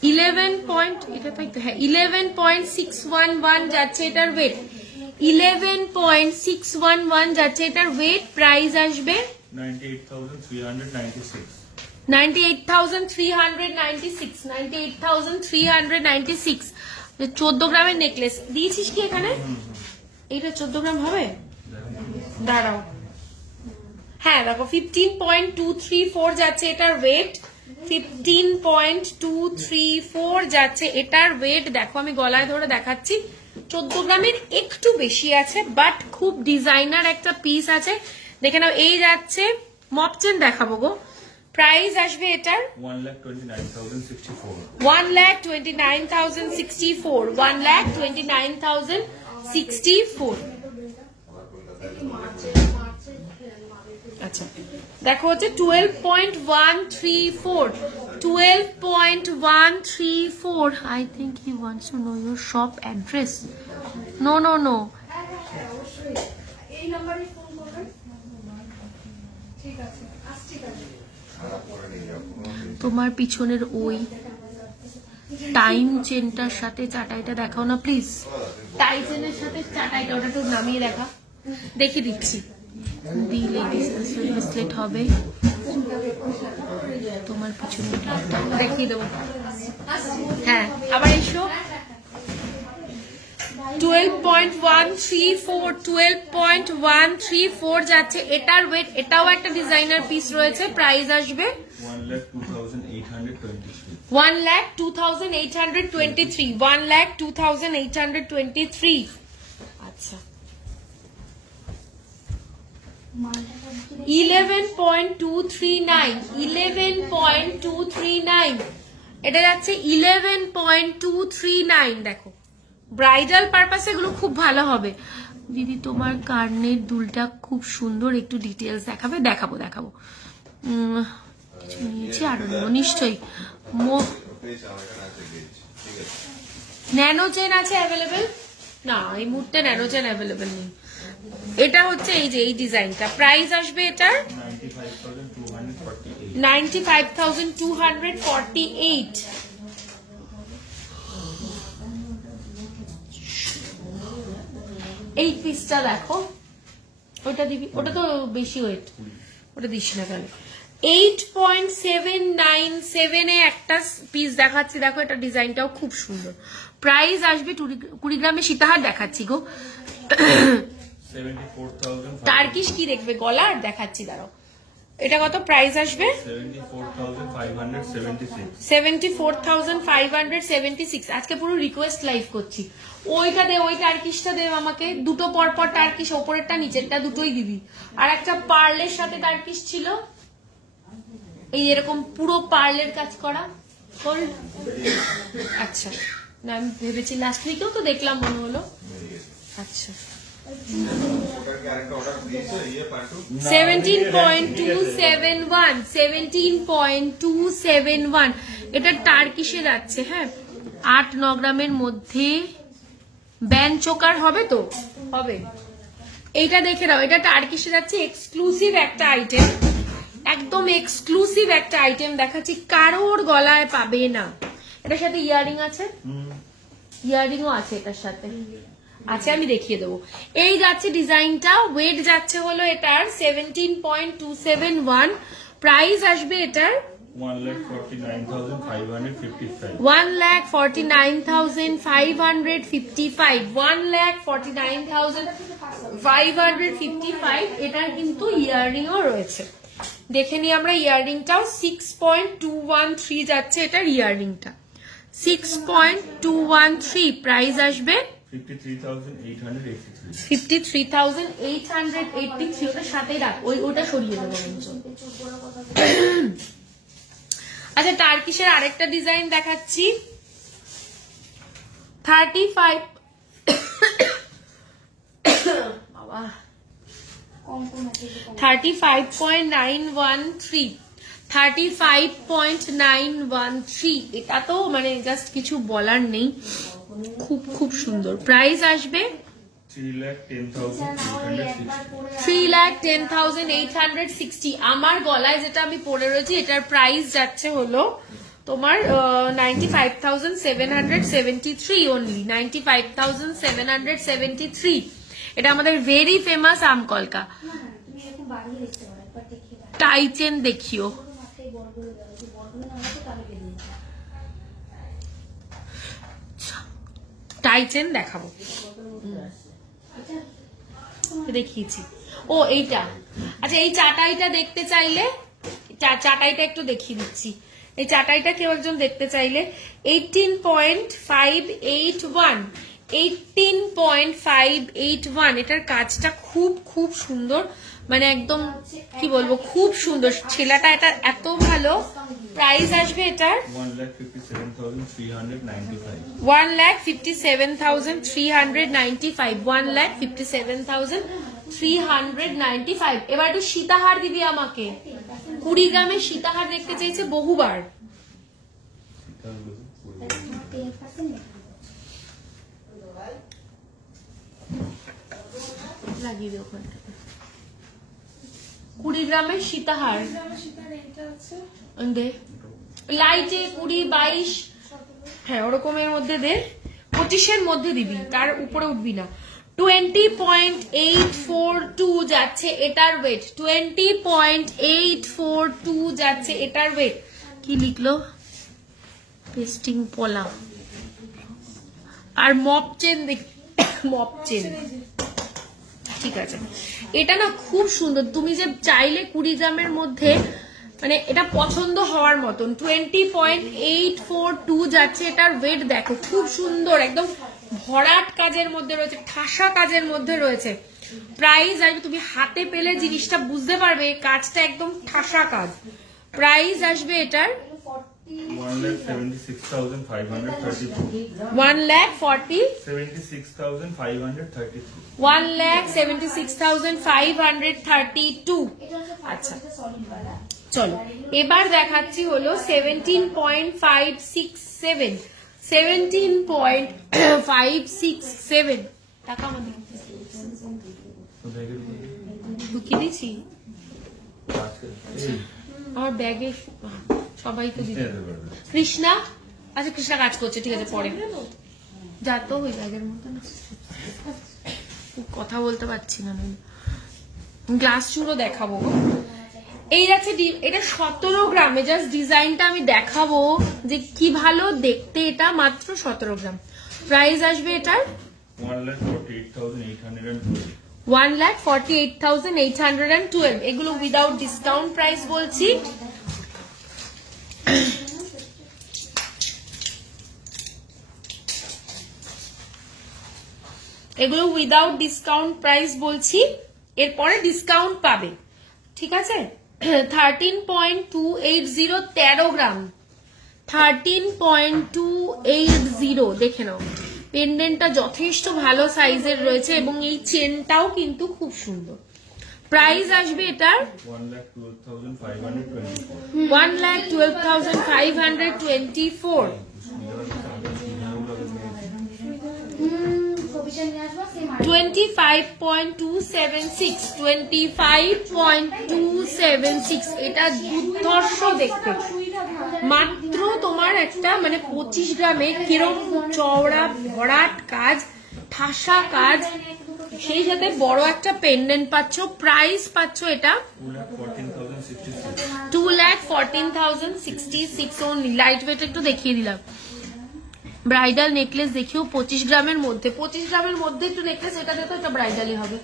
11.611 যাচ্ছে এটার ওয়েট, 11.611 যাচ্ছে এটার ওয়েট। প্রাইস আসবে 98,396. 98,396, 98,396। 14 গ্রামের নেকলেস দিয়েছিস কি এখানে? এইটা 14 গ্রাম হবে, দাঁড়াও। হ্যাঁ দেখো 15.234 যাচ্ছে এটার ওয়েট, 15.234 যাচ্ছে এটার ওয়েট। দেখো আমি গলায় ধরে দেখাচ্ছি, 14 গ্রামের একটু বেশি আছে বাট খুব ডিজাইনার একটা পিস আছে। দেখে নাও, এই যাচ্ছে মপ চেন দেখাবো গো। প্রাইস আসবে এটার 1,29,064. 1,29,064, 1,29,064। আচ্ছা দেখো হচ্ছে 12.134, 12.134। I think he wants to know your shop address. No. এই নাম্বারে ফোন করবেন। ঠিক আছে, আসছি কাছে। তোমার পিছনের ওই টাইম চেনটার সাথে চাটাইটা দেখাও না প্লিজ। টাই চেনের সাথে চাটাইটা ওটা একটু নামিয়ে দেখা, দেখিয়ে দিচ্ছি। দি লেডিস ব্রেসলেট হবে তোমার পিছনে, দেখিয়ে দেবো। হ্যাঁ আবার এসো। 12.134, 12.134 যাচ্ছে এটার ওয়েট। এটাও একটা ডিজাইনার পিস রয়েছে। প্রাইস আসবে 1,02,823. 1,02,823, 1,02,823। আচ্ছা 11.239, 11.239 এটা যাচ্ছে 11.239। দেখো ব্রাইডাল পারপাসে এগুলো খুব ভালো হবে। দিদি তোমার কানের দুলটা খুব সুন্দর, একটু ডিটেলস দেখাবে? দেখাবো কিছু নিয়েছি আরো নেবো নিশ্চয়ই। ন্যানো চেন আছে অ্যাভেলেবেল? না এই মুহূর্তে ন্যানো চেন অ্যাভেলেবেল নেই। এটা হচ্ছে এই যে এই ডিজাইনটা। প্রাইস আসবে এটার 95,248। এই পিসটা দেখো, ওটা দিবি? ওটা তো বেশি ওয়েট, ওটা দিস না কেন? 8.797 এ একটা পিস দেখাচ্ছি, দেখো এটা ডিজাইনটাও খুব সুন্দর। প্রাইস আসবে 20 গ্রামে সীতাহার দেখাচ্ছি গো। 74,500. টার্কিশ কি দেখবে? গলার দেখাচ্ছি, দাঁড়াও। এটা কত প্রাইস আসবে? 74,576. 74,576। আজকে পুরো রিকোয়েস্ট লাইভ করছি। ওইটা দে, ওই টার্কিশটা দে আমাকে। দুটো পরপর টার্কিশ, ওপরেরটা নিচেরটা দুটোই দিবি। আর একটা পার্লের সাথে টার্কিশ ছিল, এই এরকম পুরো পার্লের কাজ করা গোল্ড। আচ্ছা না আমি ভেবেছি লাস্ট উইকেও তো দেখলাম মনে হলো। আচ্ছা 17.271, 17.271 এটা টার্কিশে যাচ্ছে। হ্যাঁ 8-9 গ্রামের মধ্যে ব্যান চোকার হবে তো? হবে। এইটা দেখে নাও, এটা টার্কিশে যাচ্ছে, এক্সক্লুসিভ একটা আইটেম, একদম এক্সক্লুসিভ একটা আইটেম দেখাচ্ছি, কারোর গলায় পাবে না। এটার সাথে ইয়ারিং আছে, ইয়ারিংও আছে এটার সাথে আছে, আমি দেখিয়ে দেবো। এই যাচ্ছে ডিজাইনটা, ওয়েট যাচ্ছে হলো এটার 17.271, প্রাইস আসবে এটার 1,49,555 1,49,555 1,49,555। এটার কিন্তু ইয়াররিংও রয়েছে, দেখে নিই আমরা। ইয়াররিংটাও 6.213 যাচ্ছে এটার ইয়াররিংটা, 6.213, প্রাইস আসবে 53,883। ওটার সাথেই রাখ, ওটা সরিয়ে দেবো। আচ্ছা, টার্কিশের আরেকটা ডিজাইন দেখাচ্ছি, 35 বাবা 35.913 35.913। এটা তো মানে জাস্ট কিছু বলার নেই, খুব খুব সুন্দর। প্রাইস আসবে 3,10,860। আমার গলায় যেটা আমি পরে রয়েছি এটার প্রাইস যাচ্ছে হলো তোমার 95,773 অনলি, 95,773। এটা আমাদের ভেরি ফেমাস আমকলকা। টাই চেন দেখিও, টাই চেন দেখাবো, দেখিয়েছি। ও এইটা, আচ্ছা এই চাটাইটা দেখতে চাইলে, চাটাইটা একটু দেখিয়ে দিচ্ছি। এই চাটাইটা কেউ একজন দেখতে চাইলে 18.581, 18.581। এটার কাজটা খুব খুব সুন্দর, মানে একদম কি বলবো, খুব সুন্দর ছেলেটা, এটা এত ভালো। প্রাইস আসবে এটার 1,57,395 1,57,395। এবার একটু সীতাহার দিবি আমাকে, 20 গ্রামের সীতাহার দেখতে চাইছে বহুবার। লাগিয়ে দে ওখানটা, 20 গ্রামের সীতাহার দে, লাইটে 20, 22, হ্যাঁ ওরকমের মধ্যে দে, 25-এর মধ্যে দিবি, তার উপরে উঠবি না। 20.842 যাচ্ছে এটার ওয়েট, 20.842 যাচ্ছে এটার ওয়েট। কি লিখলো, পেস্টিং পলা আর মপ চেন দেখ, মপ চেন, ঠিক আছে। এটা না খুব সুন্দর, তুমি যে চাইলে 20 গ্রামের মধ্যে, মানে এটা পছন্দ হওয়ার মতন। 20.842 যাচ্ছে এটার ওয়েট, দেখো খুব সুন্দর, একদম ভরাট কাজের মধ্যে রয়েছে, ঠাসা কাজের মধ্যে রয়েছে। প্রাইস আসবে, তুমি হাতে পেলে জিনিসটা বুঝতে পারবে কাজটা একদম ঠাসা কাজ। প্রাইস আসবে এটার 1,76,532। আচ্ছা চলো, এবার দেখাচ্ছি হলো 17.567, 17.567 টাকা আমাদের ঢুকিয়ে দিচ্ছি আমার ব্যাগে, সবাই তো দিতে। কৃষ্ণা, আচ্ছা কৃষ্ণা কাজ করছে, ঠিক আছে পরে যা তো ওই ব্যাগের মতো না, কথা বলতে পারছি না, গ্লাস চুরো দেখাবো। এই আছে, এটা 17 গ্রামে, জাস্ট ডিজাইনটা আমি দেখাবো যে কি ভালো দেখতে, এটা মাত্র 17 গ্রাম। প্রাইস আসবে এটার 1,48,812। এগুলো উইদাউট ডিসকাউন্ট প্রাইস বলছি। এগুলো উইদাউট ডিসকাউন্ট প্রাইস বলছি, এরপরে ডিসকাউন্ট পাবে, ঠিক আছে। 13.280, 13 গ্রাম, 13.280 দেখে নাও। পেন্ডেন্টটা যথেষ্ট ভালো সাইজের রয়েছে এবং এই চেনটাও কিন্তু খুব সুন্দর। প্রাইস আসবে এটার 1,12,524। 25.276 25.276 এটা দুর্ধর্ষ দেখতে। মাত্র তোমার একটা মানে 25 গ্রামে কিরম চওড়া ভরাট কাজ, ঠাসা কাজ, সেই সাথে বড় একটা পেন্ডেন্ট পাচ্ছ। প্রাইস পাচ্ছ এটা 2,14,066 only। লাইট ওয়েট একটু দেখিয়ে দিলাম। ব্রাইডাল নেকলেস দেখিও 25 গ্রামের মধ্যে, 25 গ্রামের মধ্যে একটু নেকলেস, এটা দেখো এটা ব্রাইডালই হবে।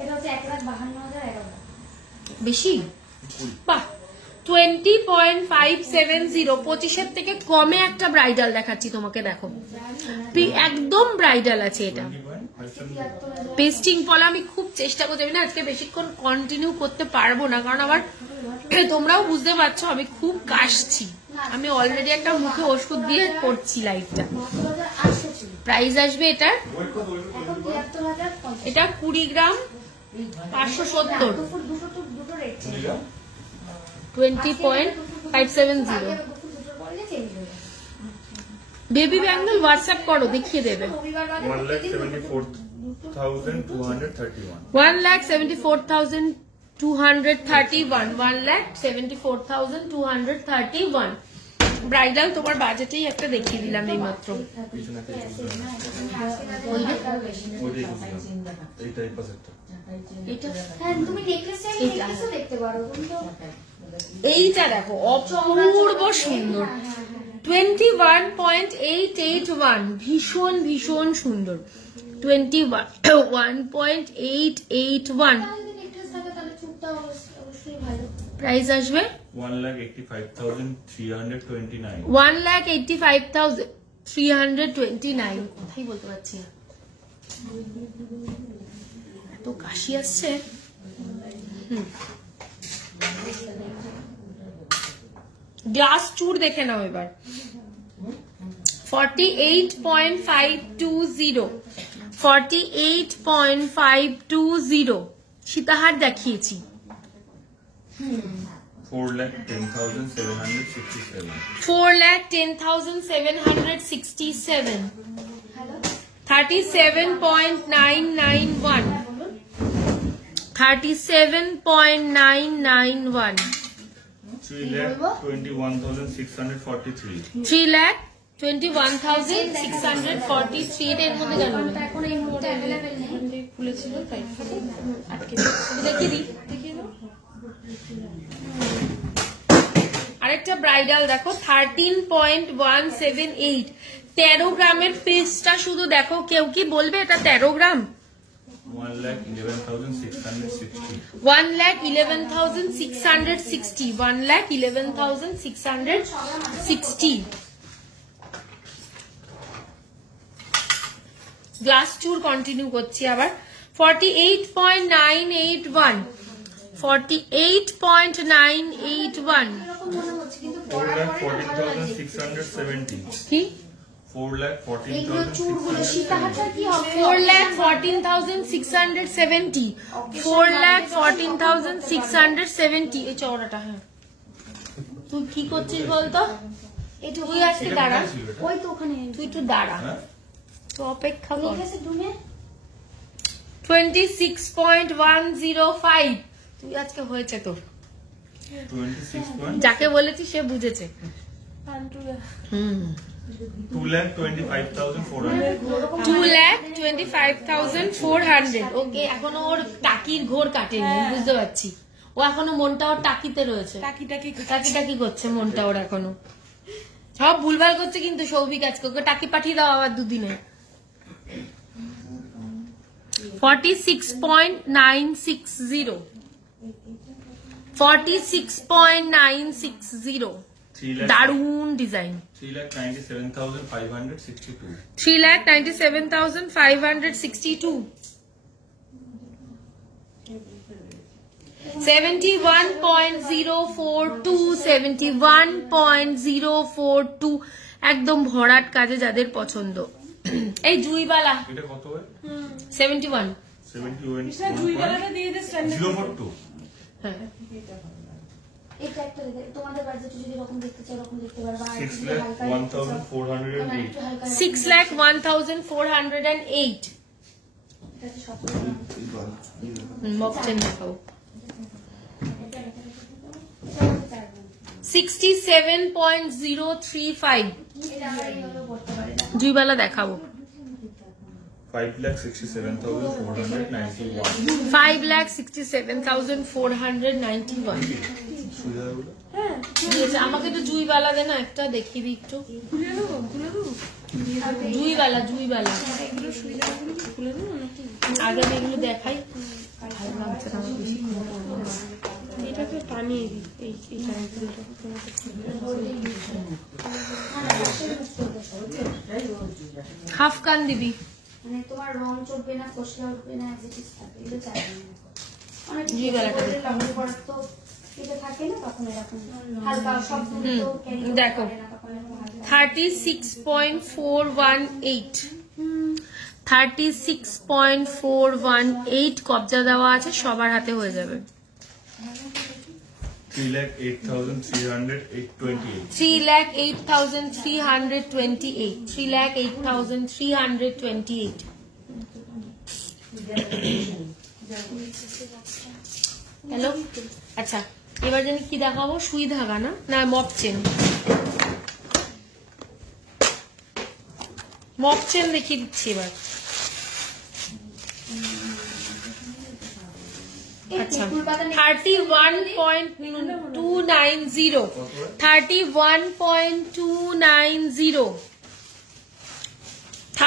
এটা হচ্ছে 1,52,000 বেশি বাহ। 20.570 25-এর থেকে কমে একটা ব্রাইডাল দেখাচ্ছি তোমাকে, দেখো একদম ব্রাইডাল আছে এটা। পেস্টিং পলা আমি খুব চেষ্টা করছি, আমি না আজকে বেশিক্ষণ কন্টিনিউ করতে পারবো না, কারণ আবার তোমরাও বুঝতে পারছো আমি খুব কাশছি। আমি অলরেডি একটা মুখে ওষুধ দিয়ে করছি লাইভটা। প্রাইস আসবে এটার, এটা 20 গ্রাম 570, 20.570। বেবি ব্যাঙ্গল হোয়াটসঅ্যাপ করো, দেখিয়ে দেবে। 1,74,231 1,74,231 ব্রাইডাল তোমার বাজেটেই একটা দেখিয়ে দিলাম এই মাত্র। এইটা দেখো অপূর্ব সুন্দর, 21.881 ভীষণ ভীষণ সুন্দর, 21.881। প্রাইস আসবে 1,85,329। 1,85,329। কথাই বলতে পারছি না, এত কাশি আসছে। গ্লাস চুর দেখে নাও এবার, 48.520 48.520 সীতাহার দেখিয়েছি। 4,10,767 4,10,767 37.991 37.991 3,21,643 3,21,643 এর মধ্যে জানো না এখন এই মুহূর্তে अवेलेबल নেই, খুলেছিল তাই আটকে দেখিয়ে দিই, দেখিয়ে দাও। আরেকটা ব্রাইডাল দেখো 13.178 13 গ্রামের পিসটা শুধু দেখো, কেউ কি বলবে এটা 13 গ্রাম? 1,11,660 1,11,660 1,11,660 গ্লাস চুর কন্টিনিউ করছি আবার। 48.981 48.981 4,14,670 কি 4,14,670 4,14,670 এই চওড়াটা। হ্যাঁ তুই কি করছিস বলতো, তুই আজকে দাঁড়া, ওই তো ওখানে তুই একটু দাঁড়া, তো অপেক্ষা কর। 26.105 তুই আজকে হয়েছে তোর, 26. যাকে বলেছি সে বুঝেছে। 2,25,400 2,25,400 ওকে। এখনো ওর টাকির ঘোর কাটেনি, বুঝতে পারছি। ও এখনো মনটা ওর টাকিতে রয়েছে, টাকি টাকি করছে মনটা ওর এখনো। সব ভুলভাল করছে কিন্তু সৌভিক আজকে, ওকে টাকি পাঠিয়ে দাও আবার দুদিনে। 46.960 46.960 দারুন ডিজাইন। 3,97,562 3,97,562 71.042 71.042 একদম ভরাট কাজে যাদের পছন্দ। এই জুইবালা এটা কত হয়? 71 71 জুইবালাটা দিয়ে দে 042। হ্যাঁ এটা একটা তোমাদের বাজেটে যদি এরকম দেখতে চাও এরকম দেখতে পারবা। আর 6,1408 6,01,408 এটা হচ্ছে সব মক চেন দেখাবো। 67.035 এটা আমরা এইভাবে করতে পারি না। জুইবালা দেখাবো। 5,67,491 5,67,491 সুবিধাগুলো হ্যাঁ দিয়েছে। আমাকে তো জুইবালা দে না, একটা দেখিয়ে দিই একটু। খুলে দেবো জুইবালা এগুলো সুবিধাগুলো কি খুলে দেবো নাকি? আগে আমি এগুলো দেখাই। ভালো লাগছে না আমার বেশি। এটাকে টানিয়ে দিই এই টাইমগুলো হাফ কান দিবি। মানে তোমার রং চড়বে না, খসলা উঠবে না, অ্যাডজেস্ট থাকবে, এগুলো চাই না। অনেক জি গলাটা গোল্ডের লম্বা করার তো এটা থাকে না, তখন এরকম হালকা সব তো ক্যারি করতে দেখো। পারে না, তখন এরকম হালকা 36.418 36.418 কবজা দেওয়া আছে, সবার হাতে হয়ে যাবে। 3,08,328 3,08,328 3,08,328 হ্যালো। আচ্ছা, এবার জানি কি দেখাবো? সুই ধাগা না না মপ চেন। মপ চেন দেখিয়ে দিচ্ছি এবার। আচ্ছা, 31.290 31.290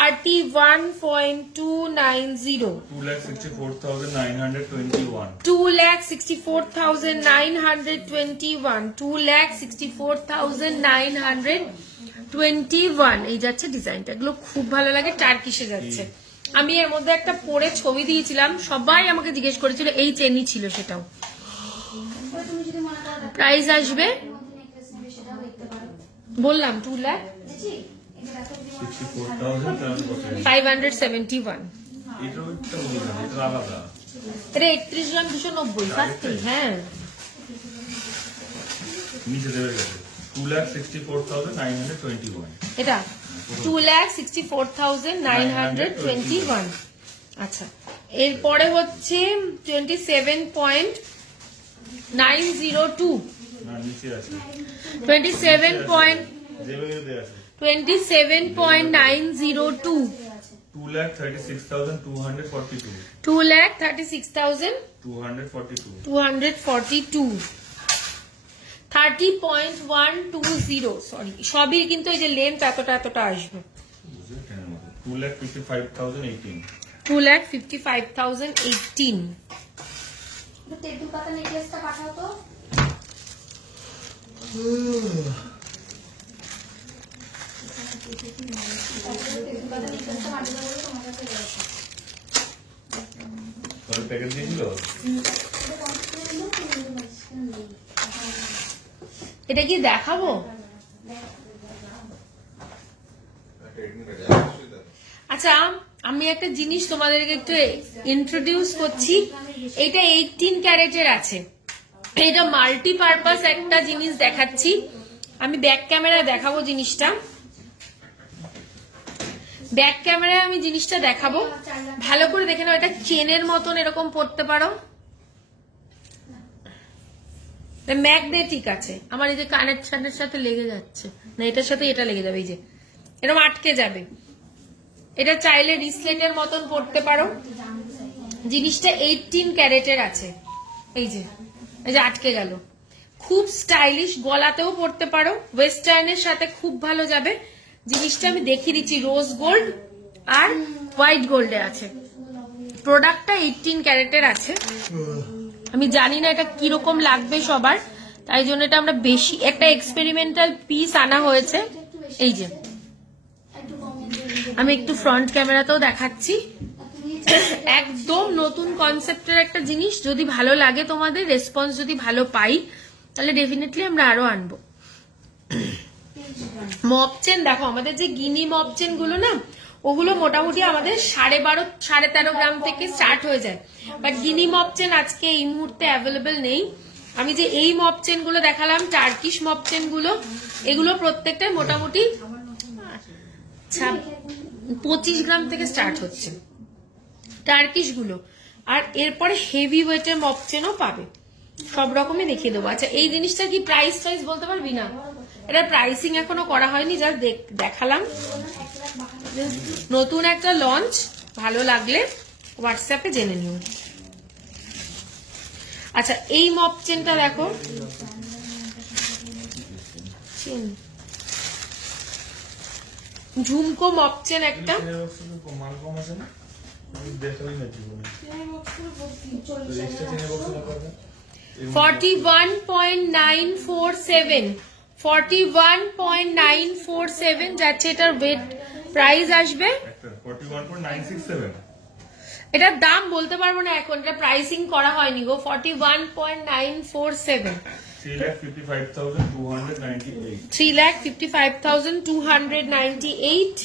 31.290 2,64,921 2,64,921 2,64,921 এই যাচ্ছে ডিজাইনটা। এগুলো খুব ভালো লাগে, টার্কিশে যাচ্ছে। আমি এর মধ্যে একটা পরে ছবি দিয়েছিলাম, সবাই আমাকে জিজ্ঞেস করেছিল, এই চেনই ছিল সেটাও। তুমি যদি মনে করো প্রাইস আসবে নেকলেস নেবে সেটাও দেখতে পারো। বললাম 2,05,771 বুঝেছি? এটা দেখো যদি 571 এটাও একটা বলবেন, এটা আলাদা। এটা 31 গ্রাম 290 সত্যি। হ্যাঁ, নিচে দেবে গেছে 2,64,921 এটা 2,64,921। আচ্ছা, এরপরে হচ্ছে 27.902 না নিচে আছে 27.902 2,36,242 2,36,242 242 30.120 সরি, সবই কিন্তু এই যে লেন্থ এতটা এতটা আসবে। 2,55,018 2,55,018 একটু তেঁতুল পাতা নেকলেসটা পাঠাও তো। তেঁতুল পাতা নেকলেসটা পাঠাতে বলে তোমার কাছে রয়েছে। তোর প্যাকেট দিয়েছিল এটা কমপ্লিট করে দিলো, তুমি নেই। এটা কি দেখাবো? আচ্ছা, আমি একটা জিনিস তোমাদেরকে একটু ইন্ট্রোডিউস করছি। এটা 18 ক্যারেটের আছে। এটা মাল্টিপারপাস একটা জিনিস দেখাচ্ছি। আমি ব্যাক ক্যামেরায় দেখাবো জিনিসটা। ব্যাক ক্যামেরায় আমি জিনিসটা দেখাবো, ভালো করে দেখে নাও। এটা চেনের মতন এরকম পড়তে পারো। ম্যাগনেটিক আছে। আমার এই যে কানেকশনের সাথে লেগে যাচ্ছে না, এটার সাথে এটা লেগে যাবে, এই যে এরকম আটকে যাবে। এটা চাইলে রিসলেটের মতন পড়তে পারো। জিনিসটা 18 ক্যারেটের আছে। এই যে আটকে গেল, খুব স্টাইলিশ। গলাতেও পড়তে পারো, ওয়েস্টার্নের সাথে খুব ভালো যাবে। জিনিসটা আমি দেখিয়ে দিচ্ছি, রোজ গোল্ড আর হোয়াইট গোল্ডে আছে। প্রোডাক্টটা 18 ক্যারেটের আছে। আমি জানি না এটা কিরকম লাগবে সবার, তাই জন্য এটা আমরা বেশি একটা এক্সপেরিমেন্টাল পিস আনা হয়েছে। এই যে আমি একটু ফ্রন্ট ক্যামেরাতেও দেখাচ্ছি। একদম নতুন কনসেপ্টের একটা জিনিস। যদি ভালো লাগে তোমাদের, রেসপন্স যদি ভালো পাই, তাহলে ডেফিনেটলি আমরা আরো আনবো। মপ চেন দেখো, আমাদের যে গিনি মপ চেন গুলো না, ওগুলো মোটামুটি আমাদের 12.5 13.5 গ্রাম থেকে স্টার্ট হয়ে যায়। বাট গিনি মপ চেন আজকে এই মুহূর্তে অ্যাভেলেবেল নেই। আমি যে এই মপ চেন গুলো দেখালাম, টার্কিশ মপ চেন গুলো, এগুলো প্রত্যেকটাই মোটামুটি 25 গ্রাম থেকে স্টার্ট হচ্ছে টার্কিশ গুলো। আর এরপরে হেভি ওয়েটের মপ চেনও পাবে, সব রকমই দেখিয়ে দেবো। আচ্ছা, এই জিনিসটা কি প্রাইস টাইস বলতে পারবি না? এটা প্রাইসিং এখনো করা হয়নি, জাস্ট দেখালাম। নতুন একটা লঞ্চ, ভালো লাগলে হোয়াটসঅ্যাপে জেনে নিও। আচ্ছা, এই মপ চেনটা দেখো, ঝুমকো মপ চেন একটা, 41.947 যাচ্ছে। এটার ওয়েট প্রাইস আসবে 41.967। এটার দাম বলতে পারবো না এখন, এটা প্রাইসিং করা হয়নি গো। 41.947, 3,55,298। 3,55,298।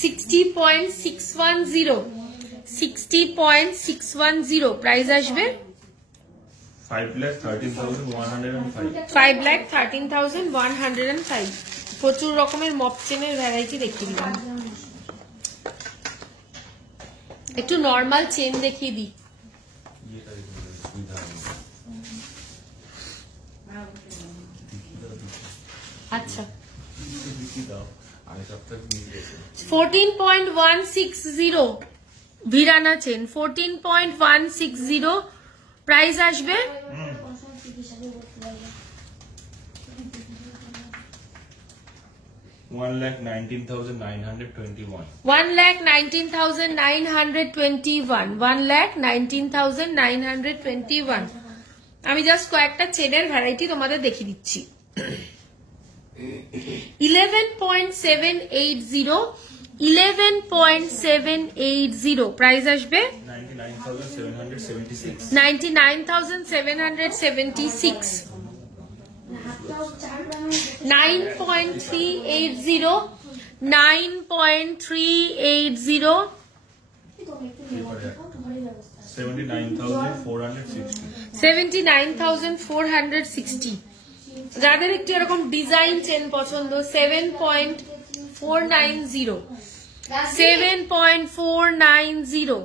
60.610 প্রাইস আসবে। 5,13,105। 5,13,105। প্রচুর রকমের মপ চেনের ভ্যারাইটি দেখিয়ে দিলাম। একটু নর্মাল চেন দেখিয়ে দিই। আচ্ছা, 14.160 ভিরানা চেন, 14.160 প্রাইস আসবে। 1,19,921। 1,19,921, 1,19,921। আমি জাস্ট কয়েকটা চেনের ভ্যারাইটি তোমাদের দেখিয়ে দিচ্ছি। 11.780, 11.780 প্রাইস আসবে। 99,776। 99,776। 9.380, 9.380, 79,460। 79,460। যাদের একটু এরকম ডিজাইন চেন পছন্দ, 7.490, 7.490,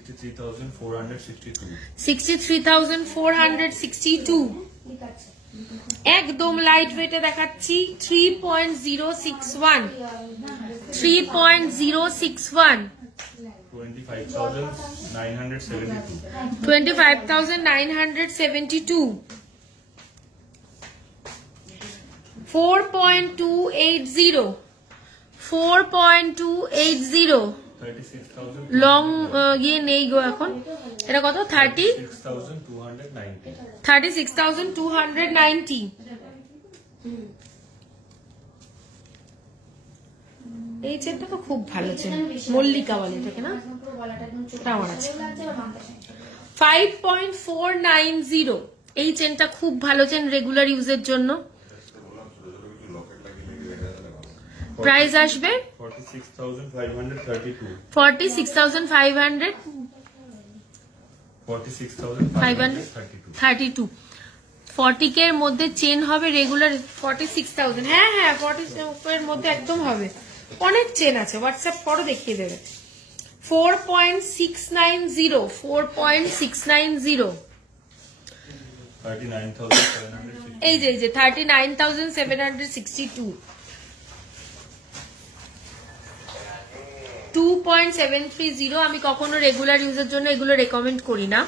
63,462। 63,462। একদম লাইট ওয়েটে দেখাচ্ছি, 3.061, 3.061, 25,972। 25,972। 4.280, 4.280, 36,000। লং ইয়ে নেই গো এখন। এটা কত? 36,290। 36,290। এই চেনটা তো খুব ভালো চেন, মল্লিকা বলে এটাকে না? এটা আমার আছে। 5.490, এই চেনটা খুব ভালো চেন রেগুলার ইউজের জন্য। প্রাইস আসবে 46,532। 46,532। 46,532। 40K এর মধ্যে চেন হবে রেগুলার। 46,000, হ্যাঁ হ্যাঁ 40 এর মধ্যে একদম হবে। অনেক চেন আছে, হোয়াটসঅ্যাপ করো দেখিয়ে দেবে। 4.690, 4.690, 39,762। এই যে 39,762। 2.730, আমি কখনো রেগুলার ইউজের জন্য এগুলো রেকমেন্ড করি না,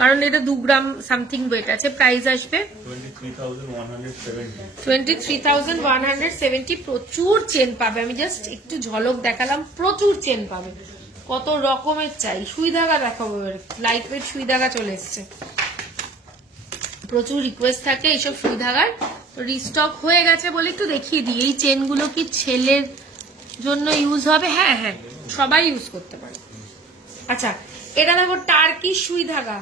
কারণ এটা 2 গ্রাম সামথিং ওয়েট আছে। প্রাইস আসবে 23,170। 23,170। প্রচুর চেন পাবে, আমি জাস্ট একটু ঝলক দেখালাম, প্রচুর চেন পাবে। কত রকমের চাই। সুই ধাগা দেখাবো, লাইট ওয়েট সুই ধাগা চলে এসছে। প্রচুর রিকোয়েস্ট থাকে এইসব সুই ধাগার, তো রিস্টক হয়ে গেছে বলে একটু দেখিয়ে দিই। এই চেনগুলো কি ছেলের জন্য ইউজ হবে? হ্যাঁ হ্যাঁ, সবাই ইউজ করতে পারে। আচ্ছা, এটা দেখো টার্কি সুই ধাগা,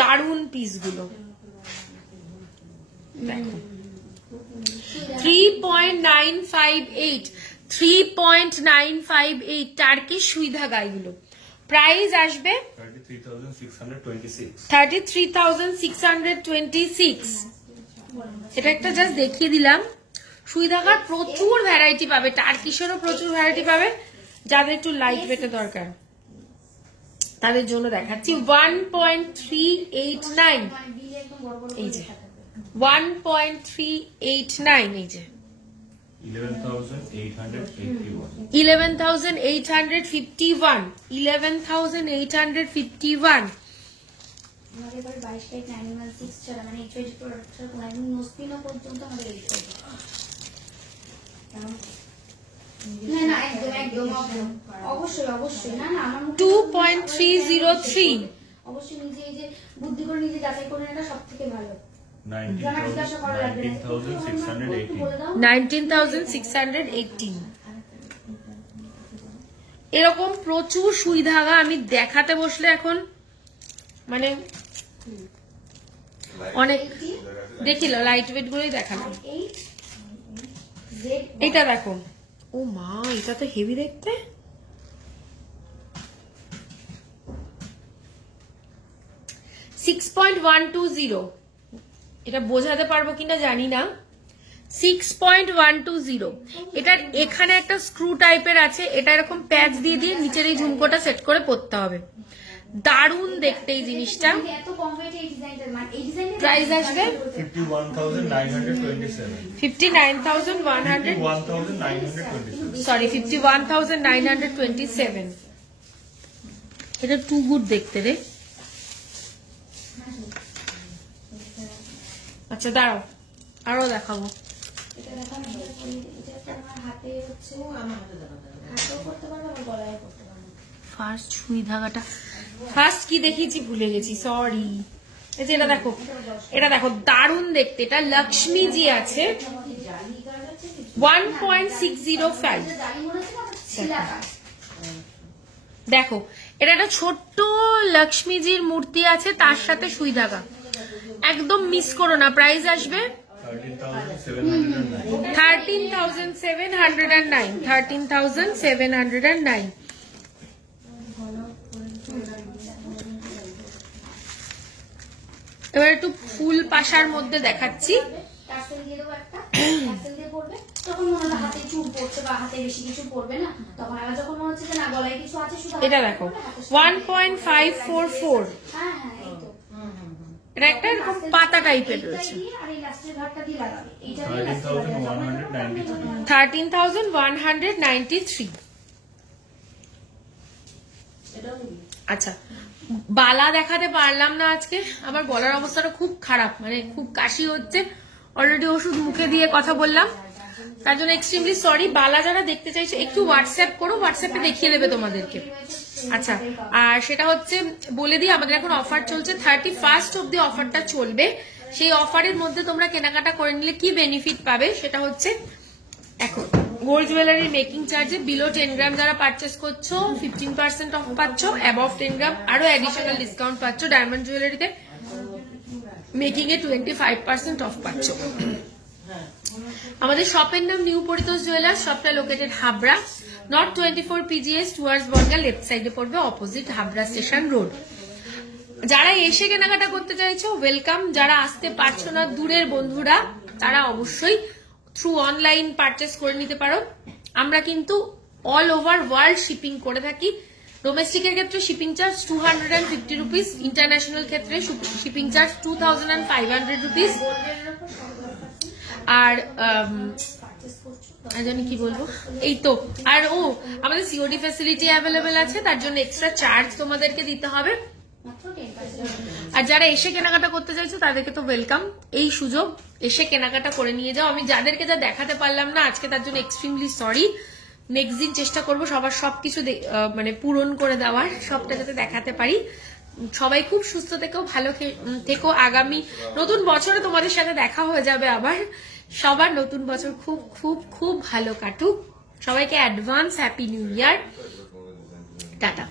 দারুন পিসগুলো দেখো। 3.958, 3.958 টার্কিশ সুই ধাগা এগুলো। প্রাইস আসবে 33,626। এটা একটা জাস্ট দেখিয়ে দিলাম। সুই ধাগার প্রচুর ভ্যারাইটি পাবে, টার্কিশেরও প্রচুর ভ্যারাইটি পাবে। যাদের একটু লাইট ওয়েটে দরকার তাদের জন্য দেখাচ্ছি 1.389। এই যে 1.389, এই যে 11,851। 11,851। আমাদের এবার 22 টাইপ অ্যানিমাল 6 ছাড়া মানে এইচওইচ প্রোডাক্ট ছাড়া কোনো একদম নোসপিনো পর্যন্ত আমাদের এই করবে। না না একদম একদম অবশ্যই অবশ্যই না না আমার 2.303। অবশ্যই নিজে এই যে বুদ্ধি করে নিজে যাচাই করে নেওয়াটা সবথেকে ভালো। 19,618। এরকম প্রচুর সুই ধাগা আমি দেখাতে বসলে এখন মানে অনেক দেখিল, লাইট ওয়েট গুলোই দেখালাম। এটা দেখো, ও মা এটা তো হেভি দেখতে। $6.120। এটা বোঝাতে পারবো কিনা জানি না। 6.120। এটার এখানে একটা স্ক্রু টাইপের আছে, এটা এরকম প্যাচ দিয়ে দিয়ে নিচের এই ঝুমকোটা সেট করে পরতে হবে। দারুণ দেখতে এই জিনিসটা। প্রাইস আসবে 51,927। এটা টু গুড দেখতে রে। আচ্ছা দাঁড়াও, আরো দেখাবো। ফার্স্ট সুই ধাগাটা ফার্স্ট কি দেখিয়েছি ভুলে গেছি, সরি। এটা দেখো, এটা দেখো দারুণ দেখতে। এটা লক্ষ্মী জি আছে 1.605। দেখো এটা একটা ছোট্ট লক্ষ্মীজির মূর্তি আছে, তার সাথে সুই ধাগা, একদম মিস করো না। প্রাইস আসবে 13,709। 13,709। এবার একটু ফুল পাশার মধ্যে দেখাচ্ছি। এটা দেখো 1.544। এটা একটা এরকম পাতা টাইপের রয়েছে। 13,193। আচ্ছা বালা দেখাতে পারলাম না আজকে, আমার গলার অবস্থাটা খুব খারাপ, মানে খুব কাশি হচ্ছে। অলরেডি ওষুধ মুখে দিয়ে কথা বললাম, তার জন্য এক্সট্রিমলি সরি। বালা যারা দেখতে চাইছে একটু হোয়াটসঅ্যাপ করো, হোয়াটসঅ্যাপে দেখিয়ে দেবে তোমাদেরকে। আচ্ছা আর সেটা হচ্ছে বলে দিই, আমাদের এখন অফার চলছে, 31st অব্দি অফারটা চলবে। সেই অফারের মধ্যে তোমরা কেনাকাটা করে নিলে কি বেনিফিট পাবে সেটা হচ্ছে, এখন গোল্ড জুয়েলারি মেকিং চার্জে বিলো 10 গ্রাম যারা পারচেস করছো 15% অফ পাচ্ছ, অ্যাবভ 10 গ্রাম আরো অ্যাডিশনাল ডিসকাউন্ট পাচ্ছ। ডায়মন্ড জুয়েলারিতে মেকিং এ 25% অফ পাচ্ছ। আমাদের শপের নাম নিউ পরিতোষ জুয়েলার্স, শপটা located Habra, north 24 PGS towards Bongaon, left সাইডে পড়বে, অপোজিট হাবড়া স্টেশন রোড। যারা এসে কেনাকাটা করতে চাইছো ওয়েলকাম, যারা আসতে পারছো না দূরের বন্ধুরা তারা অবশ্যই থ্রু অনলাইন পারচেস করে নিতে পারো। আমরা কিন্তু অল ওভার ওয়ার্ল্ড শিপিং করে থাকি। ডোমেস্টিকের ক্ষেত্রে শিপিং চার্জ 250 রুপিস, ইন্টারন্যাশনাল ক্ষেত্রে শিপিং চার্জ 2,500 রুপিস। আর জানি কি বলবো, এই তো। আর আমাদের সিওডি ফ্যাসিলিটি অ্যাভেলেবেল আছে, তার জন্য এক্সট্রা চার্জ তোমাদেরকে দিতে হবে। আর যারা এসে কেনাকাটা করতে চাইছো তাদেরকে তো ওয়েলকাম, এই সুযোগ এসে কেনাকাটা করে নিয়ে যাও। আমি যাদেরকে যা দেখাতে পারলাম না আজকে তার জন্য এক্সট্রিমলি সরি। নেক্সট দিন চেষ্টা করবো সবার সবকিছু মানে পূরণ করে দেওয়ার, সবটা যাতে দেখাতে পারি। সবাই খুব সুস্থ থেকো, ভালো থেকো। আগামী নতুন বছরে তোমাদের সাথে দেখা হয়ে যাবে আবার। সবার নতুন বছর খুব খুব খুব ভালো কাটুক। সবাইকে advance happy new year. Tata.